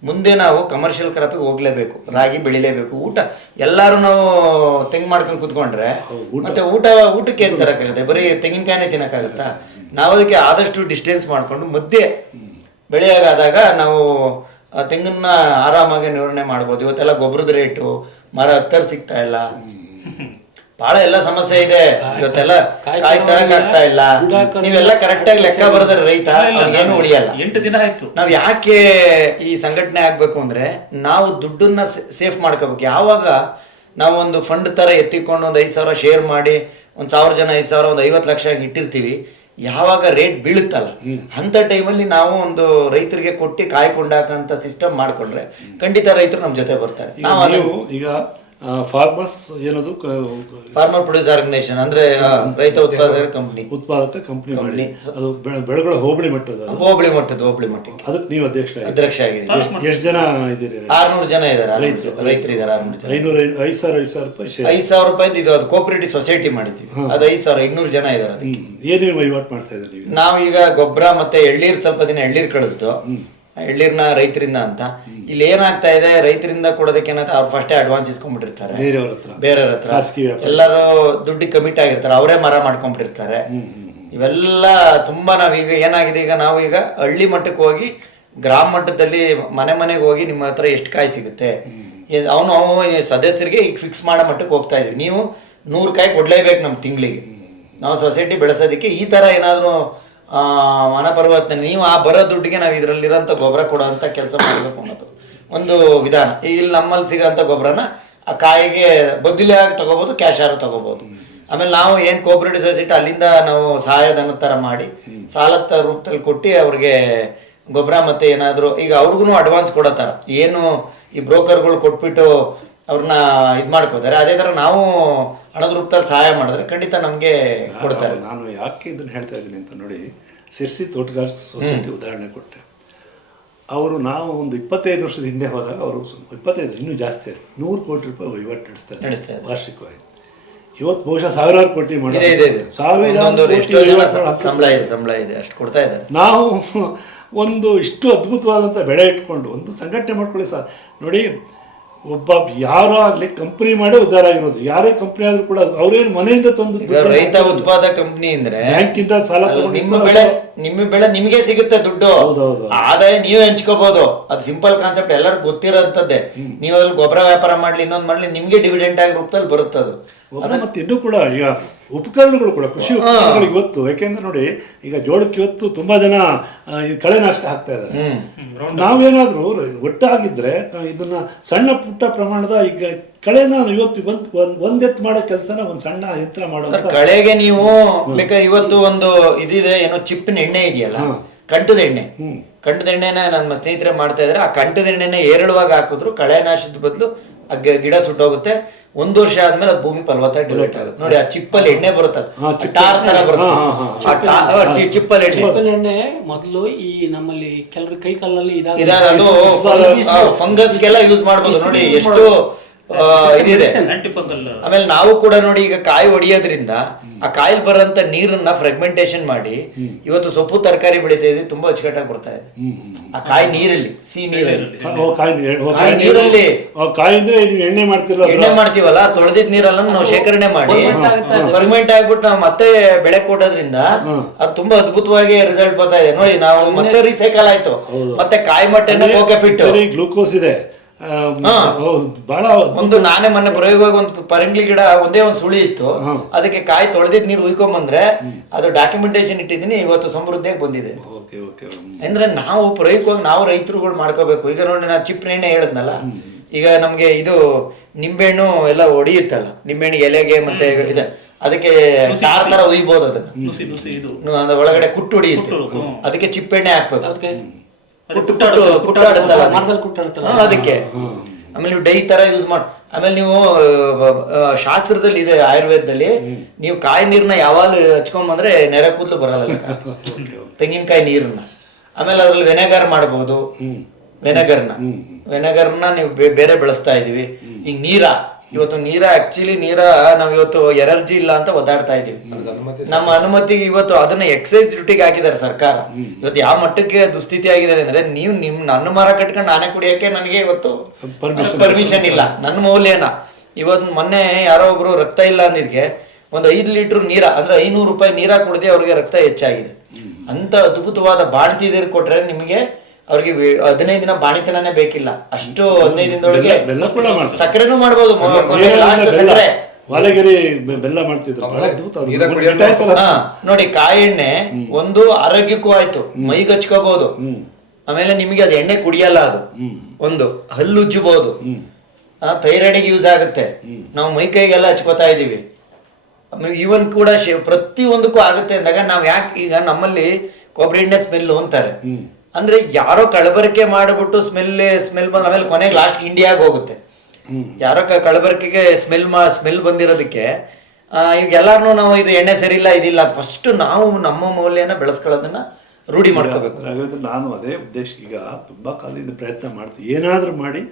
ಮುಂದೆ ನಾವು ಕಮರ್ಷಿಯಲ್ ಕ್ರಾಪಿಗೆ ಹೋಗ್ಲೇಬೇಕು, ರಾಗಿ ಬೆಳಿಲೇಬೇಕು. ಊಟ ಎಲ್ಲಾರು ನಾವು ತೆಂಗು ಮಾಡ್ಕೊಂಡು ಕುತ್ಕೊಂಡ್ರೆ ಮತ್ತೆ ಊಟಕ್ಕೆ ಏನ್ ತರಕಾಗುತ್ತೆ? ಬರೀ ತೆಂಗಿನಕಾಯಿನೇ ತಿನ್ನಕ್ಕಾಗತ್ತಾ? ನಾವು ಅದಕ್ಕೆ ಆದಷ್ಟು ಡಿಸ್ಟೆನ್ಸ್ ಮಾಡ್ಕೊಂಡು ಮಧ್ಯೆ ಬೆಳೆಯಾಗಾದಾಗ ನಾವು ತೆಂಗನ್ನ ಆರಾಮಾಗಿ ನಿರ್ವಹಣೆ ಮಾಡ್ಬೋದು. ಇವತ್ತೆಲ್ಲ ಗೊಬ್ಬರದ ರೇಟು, ಮರ ಹತ್ತರ್ ಸಿಗ್ತಾ ಇಲ್ಲ, ಬಹಳ ಎಲ್ಲ ಸಮಸ್ಯೆ ಇದೆ. ಇವತ್ತೆಲ್ಲ ಕಾಯಿ ತರಕ್ ಆಗ್ತಾ ಇಲ್ಲ. ನೀವೆಲ್ಲ ಕರೆಕ್ಟ್ ಆಗಿ ಲೆಕ್ಕ ಬರೆದ್ರೆ ರೈತ ಏನು ಉಳಿಯಲ್ಲ. 8 ದಿನ ಆಯ್ತು. ನಾವ್ ಯಾಕೆ ಈ ಸಂಘಟನೆ ಆಗ್ಬೇಕು ಅಂದ್ರೆ ನಾವು ದುಡ್ಡನ್ನ ಸೇಫ್ ಮಾಡ್ಕೋಬೇಕು. ಯಾವಾಗ ನಾವು ಒಂದು ಫಂಡ್ ತರ ಎತ್ತಿಕೊಂಡು ಒಂದು 5,000 ಶೇರ್ ಮಾಡಿ 1,000 ಜನ 5,000 ಒಂದು 50 ಲಕ್ಷ ಇಟ್ಟಿರ್ತೀವಿ, ಯಾವಾಗ ರೇಟ್ ಬೀಳುತ್ತಲ್ಲ ಅಂತ ಟೈಮಲ್ಲಿ ನಾವು ಒಂದು ರೈತರಿಗೆ ಕೊಟ್ಟು ಕಾಯಿ ಕೊಂಡಾಕಂತ ಸಿಸ್ಟಮ್ ಮಾಡ್ಕೊಂಡ್ರೆ ಖಂಡಿತ ರೈತರು ನಮ್ ಜೊತೆ ಬರ್ತಾರೆ. ನಾವು ಈಗ ಫಾರ್ಮರ್ಸ್ ಏನದು ಫಾರ್ಮರ್ ಪ್ರೊಡ್ಯೂಸ್ ಆರ್ಗನೈಸೇಷನ್ ಅಂದ್ರೆ ರೈತ ಉತ್ಪಾದಕ ಕಂಪನಿ ಮಾಡಿ ಅದು ಬೆಳೆಗಳ ಹೋಬಳಿ ಮಟ್ಟದ ಅದಕ್ಕೆ ನೀವು ಅಧ್ಯಕ್ಷ ಆಗಿದ್ದೀರಿ. ಎಷ್ಟು ಜನ ಇದ್ದೀರಿ? 600 ಜನ ಇದ್ದಾರೆ ರೈತರು ಇದ್ದಾರೆ. 5,000 ರೂಪಾಯಿ 5,000 ರೂಪಾಯಿ ಇದು ಅದು ಕೋಪರೇಟಿವ್ ಸೊಸೈಟಿ ಮಾಡಿದ್ವಿ. ಅದು 5,200 ಜನ ಇದ್ದಾರೆ. ಏನೇನು ವಹಿವಾಟು ಮಾಡ್ತಾ ಇದ್ದಾರೆ? ನಾವೀಗ ಗೊಬ್ಬರ ಮತ್ತೆ ಎಳ್ಳೀರ್ ಸ್ವಲ್ಪ ದಿನ ಎಳ್ಳೀರ್ ಕಳಿಸ್ದು, ಎಳ್ಳೀರ್ನ ರೈತರಿಂದ ಅಂತ. ಇಲ್ಲಿ ಏನಾಗ್ತಾ ಇದೆ, ರೈತರಿಂದ ಕೊಡೋದಕ್ಕೆ ಏನಾಗ್ತದೆ, ಅವ್ರು ಫಸ್ಟೇ ಅಡ್ವಾನ್ಸ್ ಇಸ್ಕೊಂಡ್ಬಿಟ್ಟಿರ್ತಾರೆ ಬೇರೆಯವ್ರ ಹತ್ರ. ಎಲ್ಲರೂ ದುಡ್ಡಿಗೆ ಕಮಿಟ್ ಆಗಿರ್ತಾರೆ, ಅವರೇ ಮರ ಮಾಡ್ಕೊಂಡ್ಬಿಟ್ಟಿರ್ತಾರೆ. ಇವೆಲ್ಲ ತುಂಬಾ ನಾವೀಗ ಏನಾಗಿದೆ, ಈಗ ನಾವು ಈಗ ಹಳ್ಳಿ ಮಟ್ಟಕ್ಕೆ ಹೋಗಿ ಗ್ರಾಮ ಮಟ್ಟದಲ್ಲಿ ಮನೆಗೆ ಹೋಗಿ ನಿಮ್ಮ ಹತ್ರ ಎಷ್ಟು ಕಾಯಿ ಸಿಗುತ್ತೆ ಅವನು ಸದಸ್ಯರಿಗೆ ಈಗ ಫಿಕ್ಸ್ ಮಾಡೋ ಮಟ್ಟಕ್ಕೆ ಹೋಗ್ತಾ ಇದೀವಿ. ನೀವು 100 ಕಾಯಿ ಕೊಡ್ಲೇಬೇಕು ನಮ್ಮ ತಿಂಗಳಿಗೆ. ನಾವು ಸೊಸೈಟಿ ಬೆಳೆಸೋದಕ್ಕೆ ಈ ತರ ಏನಾದ್ರು ವನ ಪರಿವರ್ತನೆ, ನೀವು ಆ ಬರೋ ದುಡ್ಡಿಗೆ ನಾವು ಇದರಲ್ಲಿರೋಂಥ ಗೊಬ್ಬರ ಕೊಡೋಂಥ ಕೆಲಸ ಮಾಡಬೇಕು ಅನ್ನೋದು ಒಂದು ವಿಧಾನ. ಇಲ್ಲಿ ನಮ್ಮಲ್ಲಿ ಸಿಗೋಂಥ ಗೊಬ್ಬರನ ಆ ಕಾಯಿಗೆ ಬದಲಿ ಆಗಿ ತಗೋಬಹುದು, ಕ್ಯಾಶ್ ಆರು ತಗೋಬಹುದು. ಆಮೇಲೆ ನಾವು ಏನು ಕೋಪರೇಟಿವ್ ಸೊಸೈಟಿ ಅಲ್ಲಿಂದ ನಾವು ಸಹಾಯಧನ ಥರ ಮಾಡಿ ಸಾಲದ ರೂಪದಲ್ಲಿ ಕೊಟ್ಟು ಅವ್ರಿಗೆ ಗೊಬ್ಬರ ಮತ್ತೆ ಏನಾದರೂ ಈಗ ಅವ್ರಿಗೂ ಅಡ್ವಾನ್ಸ್ ಕೊಡೋ ಥರ ಏನು ಈ ಬ್ರೋಕರ್ಗಳು ಕೊಟ್ಬಿಟ್ಟು ಅವ್ರನ್ನ ಇದು ಮಾಡ್ಕೋತಾರೆ, ಅದೇ ಥರ ನಾವು ಹಣದ ರೂಪದಲ್ಲಿ ಸಹಾಯ ಮಾಡಿದ್ರೆ ಖಂಡಿತ ನಮಗೆ ಕೊಡ್ತಾರೆ. ನಾನು ಯಾಕೆ ಇದನ್ನು ಹೇಳ್ತಾ ಇದ್ದೀನಿ ಅಂತ ನೋಡಿ, ಸಿರ್ಸಿ ತೋಟಗಾರಿಕೆ ಸೊಸೈಟಿ ಉದಾಹರಣೆ ಕೊಟ್ಟೆ. ಅವರು ನಾವು ಒಂದು 25 ವರ್ಷದ ಹಿಂದೆ ಹೋದಾಗ ಅವರು 25 ಇನ್ನೂ ಜಾಸ್ತಿ 100 ಕೋಟಿ ರೂಪಾಯಿ ವಹಿವಾಟು ನಡೆಸ್ತಾರೆ ವಾರ್ಷಿಕವಾಗಿ. ಇವತ್ತು ಬಹುಶಃ ಸಾವಿರಾರು ಕೋಟಿ ಸಂಬಳ ಇದೆ, ಅಷ್ಟು ಕೊಡ್ತಾ ಇದ್ದಾರೆ. ನಾವು ಒಂದು ಇಷ್ಟು ಅದ್ಭುತವಾದಂಥ ಬೆಳೆ ಇಟ್ಕೊಂಡು ಒಂದು ಸಂಘಟನೆ ಮಾಡ್ಕೊಳ್ಳಿ ಸರ್. ನೋಡಿ, ಒಬ್ಬ ಯಾರೋ ಆಗ್ಲಿ ಕಂಪನಿ ಮಾಡೇ ಉದ್ಧಾರ ಆಗಿರೋದು. ಯಾರೇ ಕಂಪನಿ ಆದ್ರೂ ಕೂಡ ಅವ್ರೇನು ಮನೆಯಿಂದ ತಂದು ರೈತ ಉತ್ಪಾದಕ ಕಂಪನಿ ಅಂದ್ರೆ ಬ್ಯಾಂಕಿಂದ ಸಾಲ ನಿಮ್ಮ ಬೆಳೆ ನಿಮ್ಗೆ ಸಿಗುತ್ತೆ ದುಡ್ಡು, ಆದಾಯ ನೀವೇ ಹಂಚ್ಕೋಬಹುದು. ಅದು ಸಿಂಪಲ್ ಕಾನ್ಸೆಪ್ಟ್, ಎಲ್ಲರಿಗೂ ಗೊತ್ತಿರೋಂಥದ್ದೇ. ನೀವು ಅದ್ರಲ್ಲಿ ಗೊಬ್ಬರ ವ್ಯಾಪಾರ ಮಾಡ್ಲಿ ಇನ್ನೊಂದು ಮಾಡ್ಲಿ ನಿಮ್ಗೆ ಡಿವಿಡೆಂಟ್ ಆಗಿ ರೂಪದಲ್ಲಿ ಬರುತ್ತೆ ಅದು. ಮತ್ತೆ ಇನ್ನೂ ಕೂಡ ಈಗ ಉಪಕರಣಗಳು ಕೂಡ ಕೃಷಿ ಉಪಕರಣಗಳು ಇವತ್ತು, ಯಾಕೆಂದ್ರೆ ನೋಡಿ ಈಗ ಜೋಳಕ್ಕೆ ಇವತ್ತು ತುಂಬಾ ಜನ ಕಳೆನಾಶಕ ಹಾಕ್ತಾ ಇದ್ದಾರೆ. ನಾವೇನಾದ್ರೂ ಒಟ್ಟಾಗಿದ್ರೆ ಇದನ್ನ ಸಣ್ಣ ಪುಟ್ಟ ಪ್ರಮಾಣದ ಈಗ ಕಳೆನ ಇವತ್ತು ಒಂದೆತ್ತು ಮಾಡೋ ಕೆಲಸನ ಒಂದು ಸಣ್ಣ ಯಂತ್ರ ಮಾಡೋ ಕಳೆಗೆ ನೀವು ಬೇಕಾದ್ರೆ ಇವತ್ತು ಒಂದು ಇದಿದೆ, ಏನೋ ಚಿಪ್ಪಿನ ಎಣ್ಣೆ ಇದೆಯಲ್ಲ, ಕಂಟದ ಎಣ್ಣೆನ ನಮ್ಮ ಸ್ನೇಹಿತರೆ ಮಾಡ್ತಾ ಇದಾರೆ. ಆ ಕಂಟದ ಎಣ್ಣೆನ ಏರಳವಾಗಿ ಹಾಕಿದ್ರು ಕಳೆನಾಶದ ಬದಲು ಗಿಡ ಸುಟ್ಟೋಗುತ್ತೆ. 1 ವರ್ಷ ಆದ್ಮೇಲೆ ಅದು ಭೂಮಿ ಫಲವತ್ತಾಗಿ ಡೆವಲಪ್ ಆಗುತ್ತೆ. ನೋಡಿ, ಆ ಚಿಪ್ಪಲ್ಲಿ ಎಣ್ಣೆ ಬರುತ್ತಲ್ಲ, ಟಾರ್ ತರ ಬರುತ್ತೆ. ಚಿಪ್ಪಲ್ಲಿ ಎಣ್ಣೆ ಮೊದಲು ಈ ನಮ್ಮಲ್ಲಿ ಕೆಲವರು ಕೈ ಕಾಲಲ್ಲಿ ಫಂಗಸ್ಗೆಲ್ಲ ಯೂಸ್ ಮಾಡ್ಬೋದು. ನೋಡಿ, ಎಷ್ಟು ಇದಿದೆ. ಆಂಟಿಫಂಗಲ್. ಆಮೇಲೆ ನಾವು ಕೂಡ ನೋಡಿ ಈಗ ಕಾಯಿ ಹೊಡಿಯೋದ್ರಿಂದ ಆ ಕಾಯಿಲ್ ಬರೋಂತ ನೀರನ್ನ ಫ್ರೆಗ್ಮೆಂಟೇಶನ್ ಮಾಡಿ ಇವತ್ತು ಸೊಪ್ಪು ತರಕಾರಿ ಬೆಳಿತಾ ಇದ್ವಿ, ತುಂಬಾ ಅಚ್ಚುಕಟ್ಟಾಗಿ ಬರ್ತಾ ಇದೆ. ಆ ಕಾಯಿ ನೀರಲ್ಲಿ, ಸಿಹಿ ನೀರಲ್ಲಿ, ಕಾಯಿ ನೀರಲ್ಲಿ ಕಾಯಿ ಅಂದ್ರೆ ಇದು ಎಣ್ಣೆ ಮಾಡ್ತಿರೋ ಎಣ್ಣೆ ಮಾಡ್ತೀವಲ್ಲ, ತೊಳೆದಿದ್ ನೀರಲ್ಲ ನಾವು ಶೇಖರಣೆ ಮಾಡಿ ಫರ್ಮೆಂಟ್ ಆಗ್ಬಿಟ್ಟು ನಾವು ಮತ್ತೆ ಬೆಳೆ ಕೊಡೋದ್ರಿಂದ ಅದು ತುಂಬಾ ಅದ್ಭುತವಾಗಿ ರಿಸಲ್ಟ್ ಬರ್ತಾ ಇದೆ. ನೋಡಿ ನಾವು ಮತ್ತೆ ರೀಸೈಕಲ್ ಆಯ್ತು, ಮತ್ತೆ ಕಾಯಿ ಮಟ್ಟೆನ ಹೋಗಕ್ಕೆ ಬಿಟ್ಟು ಗ್ಲೂಕೋಸ್ ಇದೆ ಬಹಳ ಒಂದು. ನಾನೇ ಮೊನ್ನೆ ಪ್ರಯೋಗವಾಗಿ ಒಂದು ಪರಂಗಿ ಗಿಡ ಒಂದೇ ಒಂದು ಸುಳಿ ಇತ್ತು, ಅದಕ್ಕೆ ಕಾಯಿ ತೊಳೆದಿದ್ ನೀರು ಉಯ್ಕೊಂಬಂದ್ರೆ ಅದು ಡಾಕ್ಯುಮೆಂಟೇಶನ್ ಇಟ್ಟಿದ್ದೀನಿ, ಇವತ್ತು ಸಮೃದ್ಧಿಯಾಗಿ ಬಂದಿದೆ. ಅಂದ್ರೆ ನಾವು ಪ್ರಯೋಗವಾಗಿ ನಾವು ರೈತರುಗಳು ಮಾಡ್ಕೋಬೇಕು. ಈಗ ನೋಡಿ ನಾನು ಚಿಪ್ಪೆಣ್ಣೆ ಹೇಳಿದ್ನಲ್ಲ, ಈಗ ನಮ್ಗೆ ಇದು ನಿಂಬೆಹಣ್ಣು ಎಲ್ಲ ಹೊಡಿಯುತ್ತಲ್ಲ, ನಿಂಬೆಹಣ್ಣಿಗೆ ಎಲೆಗೆ ಮತ್ತೆ ಇದೆ, ಅದಕ್ಕೆ ಸಾರ್ ತರ ಉಯ್ಬೋದು ಅದನ್ನ, ಅದ್ರ ಒಳಗಡೆ ಕುಟ್ಟು ಹೊಡಿಯುತ್ತೆ, ಅದಕ್ಕೆ ಚಿಪ್ಪೆಣ್ಣೆ ಹಾಕ್ಬೇಕು, ಅದಕ್ಕೆ. ಆಮೇಲೆ ನೀವು ಡೈ ತರ ಯೂಸ್ ಮಾಡಿ. ಆಮೇಲೆ ನೀವು ಶಾಸ್ತ್ರದಲ್ಲಿ ಇದೆ, ಆಯುರ್ವೇದದಲ್ಲಿ ನೀವು ಕಾಯಿ ನೀರ್ನ ಯಾವಾಗ ಹಚ್ಕೊಂಬಂದ್ರೆ ನೆರೆ ಕೂದಲು ಬರಲ್ಲ, ತೆಂಗಿನಕಾಯಿ ನೀರನ್ನ. ಆಮೇಲೆ ಅದ್ರಲ್ಲಿ ವೆನೆಗರ್ ಮಾಡಬಹುದು, ವೆನೆಗರ್ನ ನೀವು ಬೇರೆ ಬೆಳೆಸ್ತಾ ಇದೀವಿ. ಈಗ ನೀರ, ಇವತ್ತು ನೀರ ಆಕ್ಚುಲಿ ನೀರ ನಾವ್ ಇವತ್ತು ಎನರ್ಜಿ ಇಲ್ಲ ಅಂತ ಒದ್ದಾಡ್ತಾ ಇದೀವಿ. ನಮ್ಮ ಅನುಮತಿಗೆ ಇವತ್ತು ಅದನ್ನ ಎಕ್ಸೈಸ್ ಡ್ಯೂಟಿಗೆ ಹಾಕಿದ್ದಾರೆ ಸರ್ಕಾರ. ಇವತ್ತು ಯಾವ ಮಟ್ಟಕ್ಕೆ ದುಸ್ಥಿತಿ ಆಗಿದೆ ಅಂದ್ರೆ, ನೀವು ನನ್ನ ಮರ ಕಟ್ಕೊಂಡು ನಾನೇ ಕುಡಿಯಕ್ಕೆ ನನಗೆ ಇವತ್ತು ಪರ್ಮಿಷನ್ ಇಲ್ಲ. ನನ್ನ ಮೌಲ್ಯನ ಇವತ್ತು ಮೊನ್ನೆ ಯಾರೋ ಒಬ್ರು ರಕ್ತ ಇಲ್ಲ ಅಂದಿದ್ಕೆ ಒಂದು 5 ಲೀಟರ್ ನೀರ ಅಂದ್ರೆ 500 ರೂಪಾಯಿ ನೀರ ಕುಡ್ದೆ ಅವ್ರಿಗೆ ರಕ್ತ ಹೆಚ್ಚಾಗಿದೆ. ಅಂತ ಅದ್ಭುತವಾದ ಬಾಣತಿದೀರ್ ಕೊಟ್ರೆ ನಿಮಗೆ ಅವ್ರಿಗೆ 15 ದಿನ ಬಾಣಿತನೇ ಬೇಕಿಲ್ಲ, ಅಷ್ಟು 15 ದಿನದೊಳಗೆ ಸಕ್ಕರೆನೂ ಮಾಡ್ಬೋದು. ಸಕ್ಕರೆ ಬೆಲ್ಲ ಮಾಡ್ತಿದ್ರು ನೋಡಿ, ಕಾಯಿ ಎಣ್ಣೆ ಒಂದು ಆರೋಗ್ಯಕ್ಕೂ ಆಯ್ತು, ಮೈಗೆ ಹಚ್ಕೋಬಹುದು. ಆಮೇಲೆ ನಿಮಗೆ ಅದು ಎಣ್ಣೆ ಕುಡಿಯಲ್ಲ, ಅದು ಒಂದು ಹಲ್ಲುಜ್ಜಬಹುದು, ಥೈರಾಯ್ಡ್ಗೆ ಯೂಸ್ ಆಗುತ್ತೆ. ನಾವು ಮೈ ಕೈಗೆಲ್ಲ ಹಚ್ಕೋತಾ ಇದೀವಿ. ಆಮೇಲೆ ಈವನ್ ಕೂಡ ಪ್ರತಿ ಒಂದಕ್ಕೂ ಆಗುತ್ತೆ ಅಂದಾಗ ನಾವ್ ಯಾಕೆ, ಈಗ ನಮ್ಮಲ್ಲಿ ಕೊಬ್ಬರಿ ಎಣ್ಣೆ ಸ್ಮೆಲ್ ಅಂತಾರೆ, ಅಂದ್ರೆ ಯಾರೋ ಕಳಬರಿಕೆ ಮಾಡ್ಬಿಟ್ಟು ಸ್ಮೆಲ್ ಬಂದ ಆಮೇಲೆ ಕೊನೆಗೆ ಲಾಸ್ಟ್ ಇಂಡಿಯಾಗ ಹೋಗುತ್ತೆ. ಯಾರೋ ಕಳಬರಿಕೆಗೆ ಸ್ಮೆಲ್ ಬಂದಿರೋದಕ್ಕೆ ಈಗ ಎಲ್ಲಾರು ನಾವು ಇದು ಎಣ್ಣೆ ಸರಿ ಇಲ್ಲ ಇದಿಲ್ಲ, ಫಸ್ಟ್ ನಾವು ನಮ್ಮ ಮೌಲ್ಯನ ಬೆಳೆಸ್ಕೊಳ್ಳೋದನ್ನ ರೂಢಿ ಮಾಡ್ಕೋಬೇಕು. ನಾನು ಅದೇ ಉದ್ದೇಶ, ಈಗ ತುಂಬಾ ಕಾಲದಿಂದ ಪ್ರಯತ್ನ ಮಾಡ್ತೀವಿ, ಏನಾದ್ರೂ ಮಾಡಿ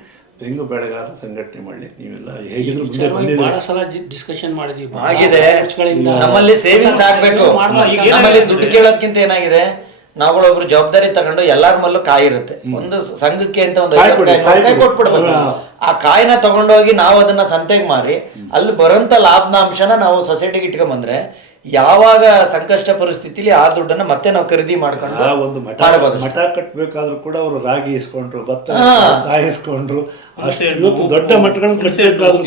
ತೆಂಗು ಬೆಳೆಗಾರ ಸಂಘಟನೆ ಮಾಡ್ಲಿ. ನೀವೆಲ್ಲ ಹೇಗಿದ್ರು ಬಹಳ ಸಲ ಡಿಸ್ಕಷನ್ ಮಾಡಿದೀವಿ, ಆಗಿದೆ. ನಮ್ಮಲ್ಲಿ ಸೇವಿಂಗ್ಸ್ ಆಗ್ಬೇಕು. ನಮ್ಮಲ್ಲಿ ದುಡ್ಡು ಕೇಳೋದ್ಕಿಂತ ಏನಾಗಿದೆ, ನಾವುಗಳೊಬ್ರು ಜವಾಬ್ದಾರಿ ತಗೊಂಡು ಎಲ್ಲಾರ ಮಲ್ಲೂ ಕಾಯಿ ಇರುತ್ತೆ, ಒಂದು ಸಂಘಕ್ಕೆ ಅಂತ ಒಂದು ಕಾಯಿ ಕೊಟ್ಬಿಡ್ಬೇಕು. ಆ ಕಾಯಿನ ತಗೊಂಡೋಗಿ ನಾವು ಅದನ್ನ ಸಂತೆಗೆ ಮಾರಿ ಅಲ್ಲಿ ಬರೋಂತ ಲಾಭದ ಅಂಶನ ನಾವು ಸೊಸೈಟಿಗೆ ಇಟ್ಕೊಂಡ್ಬಂದ್ರೆ ಯಾವಾಗ ಸಂಕಷ್ಟ ಪರಿಸ್ಥಿತಿಲಿ ಆ ದುಡ್ಡನ್ನ ಮತ್ತೆ ನಾವು ಖರೀದಿ ಮಾಡ್ಕೊಂಡು ಒಂದು ಮಠ ಕಟ್ಟಬೇಕಾದ್ರೂ ಕೂಡ ಅವರು ರಾಗಿ ಇಸ್ಕೊಂಡ್ರು, ಭತ್ತ ಇಸ್ಕೊಂಡ್ರು, ಇವತ್ತು ದೊಡ್ಡ ಮಠಗಳನ್ನ ಕಟ್ಟಬೇಕಾದ್ರೂ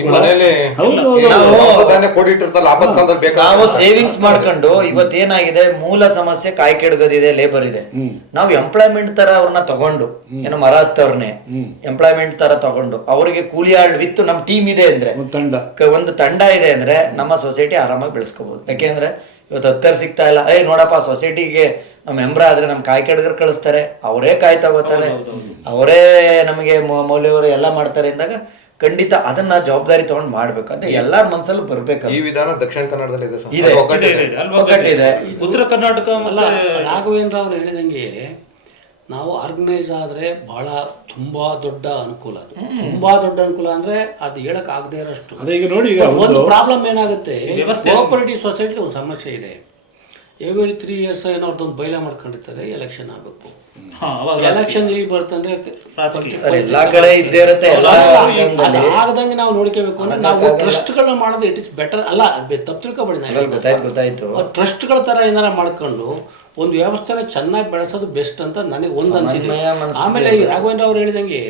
ನಾವು ಸೇವಿಂಗ್ಸ್ ಮಾಡ್ಕೊಂಡು ಇವತ್ತೇನಾಗಿದೆ, ಮೂಲ ಸಮಸ್ಯೆ ಕಾಯಿ ಕೆಡಗೋದಿದೆ, ಲೇಬರ್ ಇದೆ. ನಾವು ಎಂಪ್ಲಾಯ್ಮೆಂಟ್ ತರ ಅವ್ರನ್ನ ತಗೊಂಡು, ಏನೋ ಮರ ಹತ್ತವ್ರನ್ನೇ ಎಂಪ್ಲಾಯ್ಮೆಂಟ್ ತರ ತಗೊಂಡು ಅವ್ರಿಗೆ ಕೂಲಿ ಆಳ್ ವಿತ್ ನಮ್ ಟೀಮ್ ಇದೆ ಅಂದ್ರೆ, ಒಂದು ತಂಡ ಇದೆ ಅಂದ್ರೆ ನಮ್ಮ ಸೊಸೈಟಿ ಆರಾಮಾಗಿ ಬೆಳೆಸ್ಕೋಬಹುದು. ಯಾಕೆಂದ್ರೆ ಇವತ್ತು ಹತ್ತರ್ ಸಿಗ್ತಾ ಇಲ್ಲ, ನೋಡಪ್ಪ ಸೊಸೈಟಿಗೆ ನಮ್ಮ ಮೆಂಬ್ರ ಆದ್ರೆ ನಮ್ ಕಾಯಿ ಕೆಡಗರ್ ಕಳಿಸ್ತಾರೆ, ಅವರೇ ಕಾಯಿ ತಗೋತಾರೆ, ಅವರೇ ನಮಗೆ ಮೌಲ್ಯವರು ಎಲ್ಲ ಮಾಡ್ತಾರೆ ಅಂದಾಗ ಖಂಡಿತ ಅದನ್ನ ಜವಾಬ್ದಾರಿ ತಗೊಂಡ್ ಮಾಡ್ಬೇಕು. ಅದೇ ಎಲ್ಲಾರ ಮನ್ಸಲ್ಲೂ ಬರ್ಬೇಕು. ಈ ವಿಧಾನ ದಕ್ಷಿಣ ಕನ್ನಡದಲ್ಲಿ ಒಗ್ಗಟ್ಟಿದೆ. ಉತ್ತರ ಕರ್ನಾಟಕ ರಾಘವೇಂದ್ರ ಅವ್ರು ಹೇಳಿದಂಗೆ ನಾವು ಆರ್ಗನೈಸ್ ಆದ್ರೆ ಬಹಳ ತುಂಬಾ ದೊಡ್ಡ ಅನುಕೂಲ. ಅದು ತುಂಬಾ ದೊಡ್ಡ ಅನುಕೂಲ ಅಂದ್ರೆ ಅದು ಹೇಳಕ್ ಆಗದೆ ಇರೋಷ್ಟು. ಒಂದು ಪ್ರಾಬ್ಲಮ್ ಏನಾಗುತ್ತೆ, ಕೋಆಪರೇಟಿವ್ ಸೊಸೈಟಿ ಒಂದು ಸಮಸ್ಯೆ ಇದೆ. ಎವ್ರಿ 3 years ಏನೋ ಅವ್ರದ್ದೊಂದು ಬೈಲ ಮಾಡ್ಕೊಂಡಿರ್ತಾರೆ, ಎಲೆಕ್ಷನ್ ಆಗ್ಬೇಕು. ಎಲೆಕ್ಷನ್ ಇಲ್ಲಿ ಬರ್ತಂದ್ರೆ ಎಲ್ಲಾ ಕಡೆ ಇದ್ದೇ ಇರುತ್ತೆ. ಆಗದಂಗೆ ನಾವು ನೋಡ್ಕೋಬೇಕು ಅಂದ್ರೆ ನಾವು ಟ್ರಸ್ಟ್ಗಳನ್ನ ಮಾಡೋದು ಇಟ್ ಇಸ್ ಬೆಟರ್. ಅಲ್ಲ, ತಪ್ಪು ತಿಳ್ಕೊಬೇಡಿ, ಟ್ರಸ್ಟ್ಗಳ ತರ ಏನಾರ ಮಾಡ್ಕೊಂಡು ಒಂದು ವ್ಯವಸ್ಥೆನ ಚೆನ್ನಾಗಿ ಬೆಳೆಸೋದು ಬೆಸ್ಟ್ ಅಂತ ನನಗೆ ಒಂದು ಅನ್ಸಿದೆ. ಆಮೇಲೆ ಈ ರಾಘವೇಂದ್ರ ಅವ್ರು ಹೇಳಿದಂಗೆ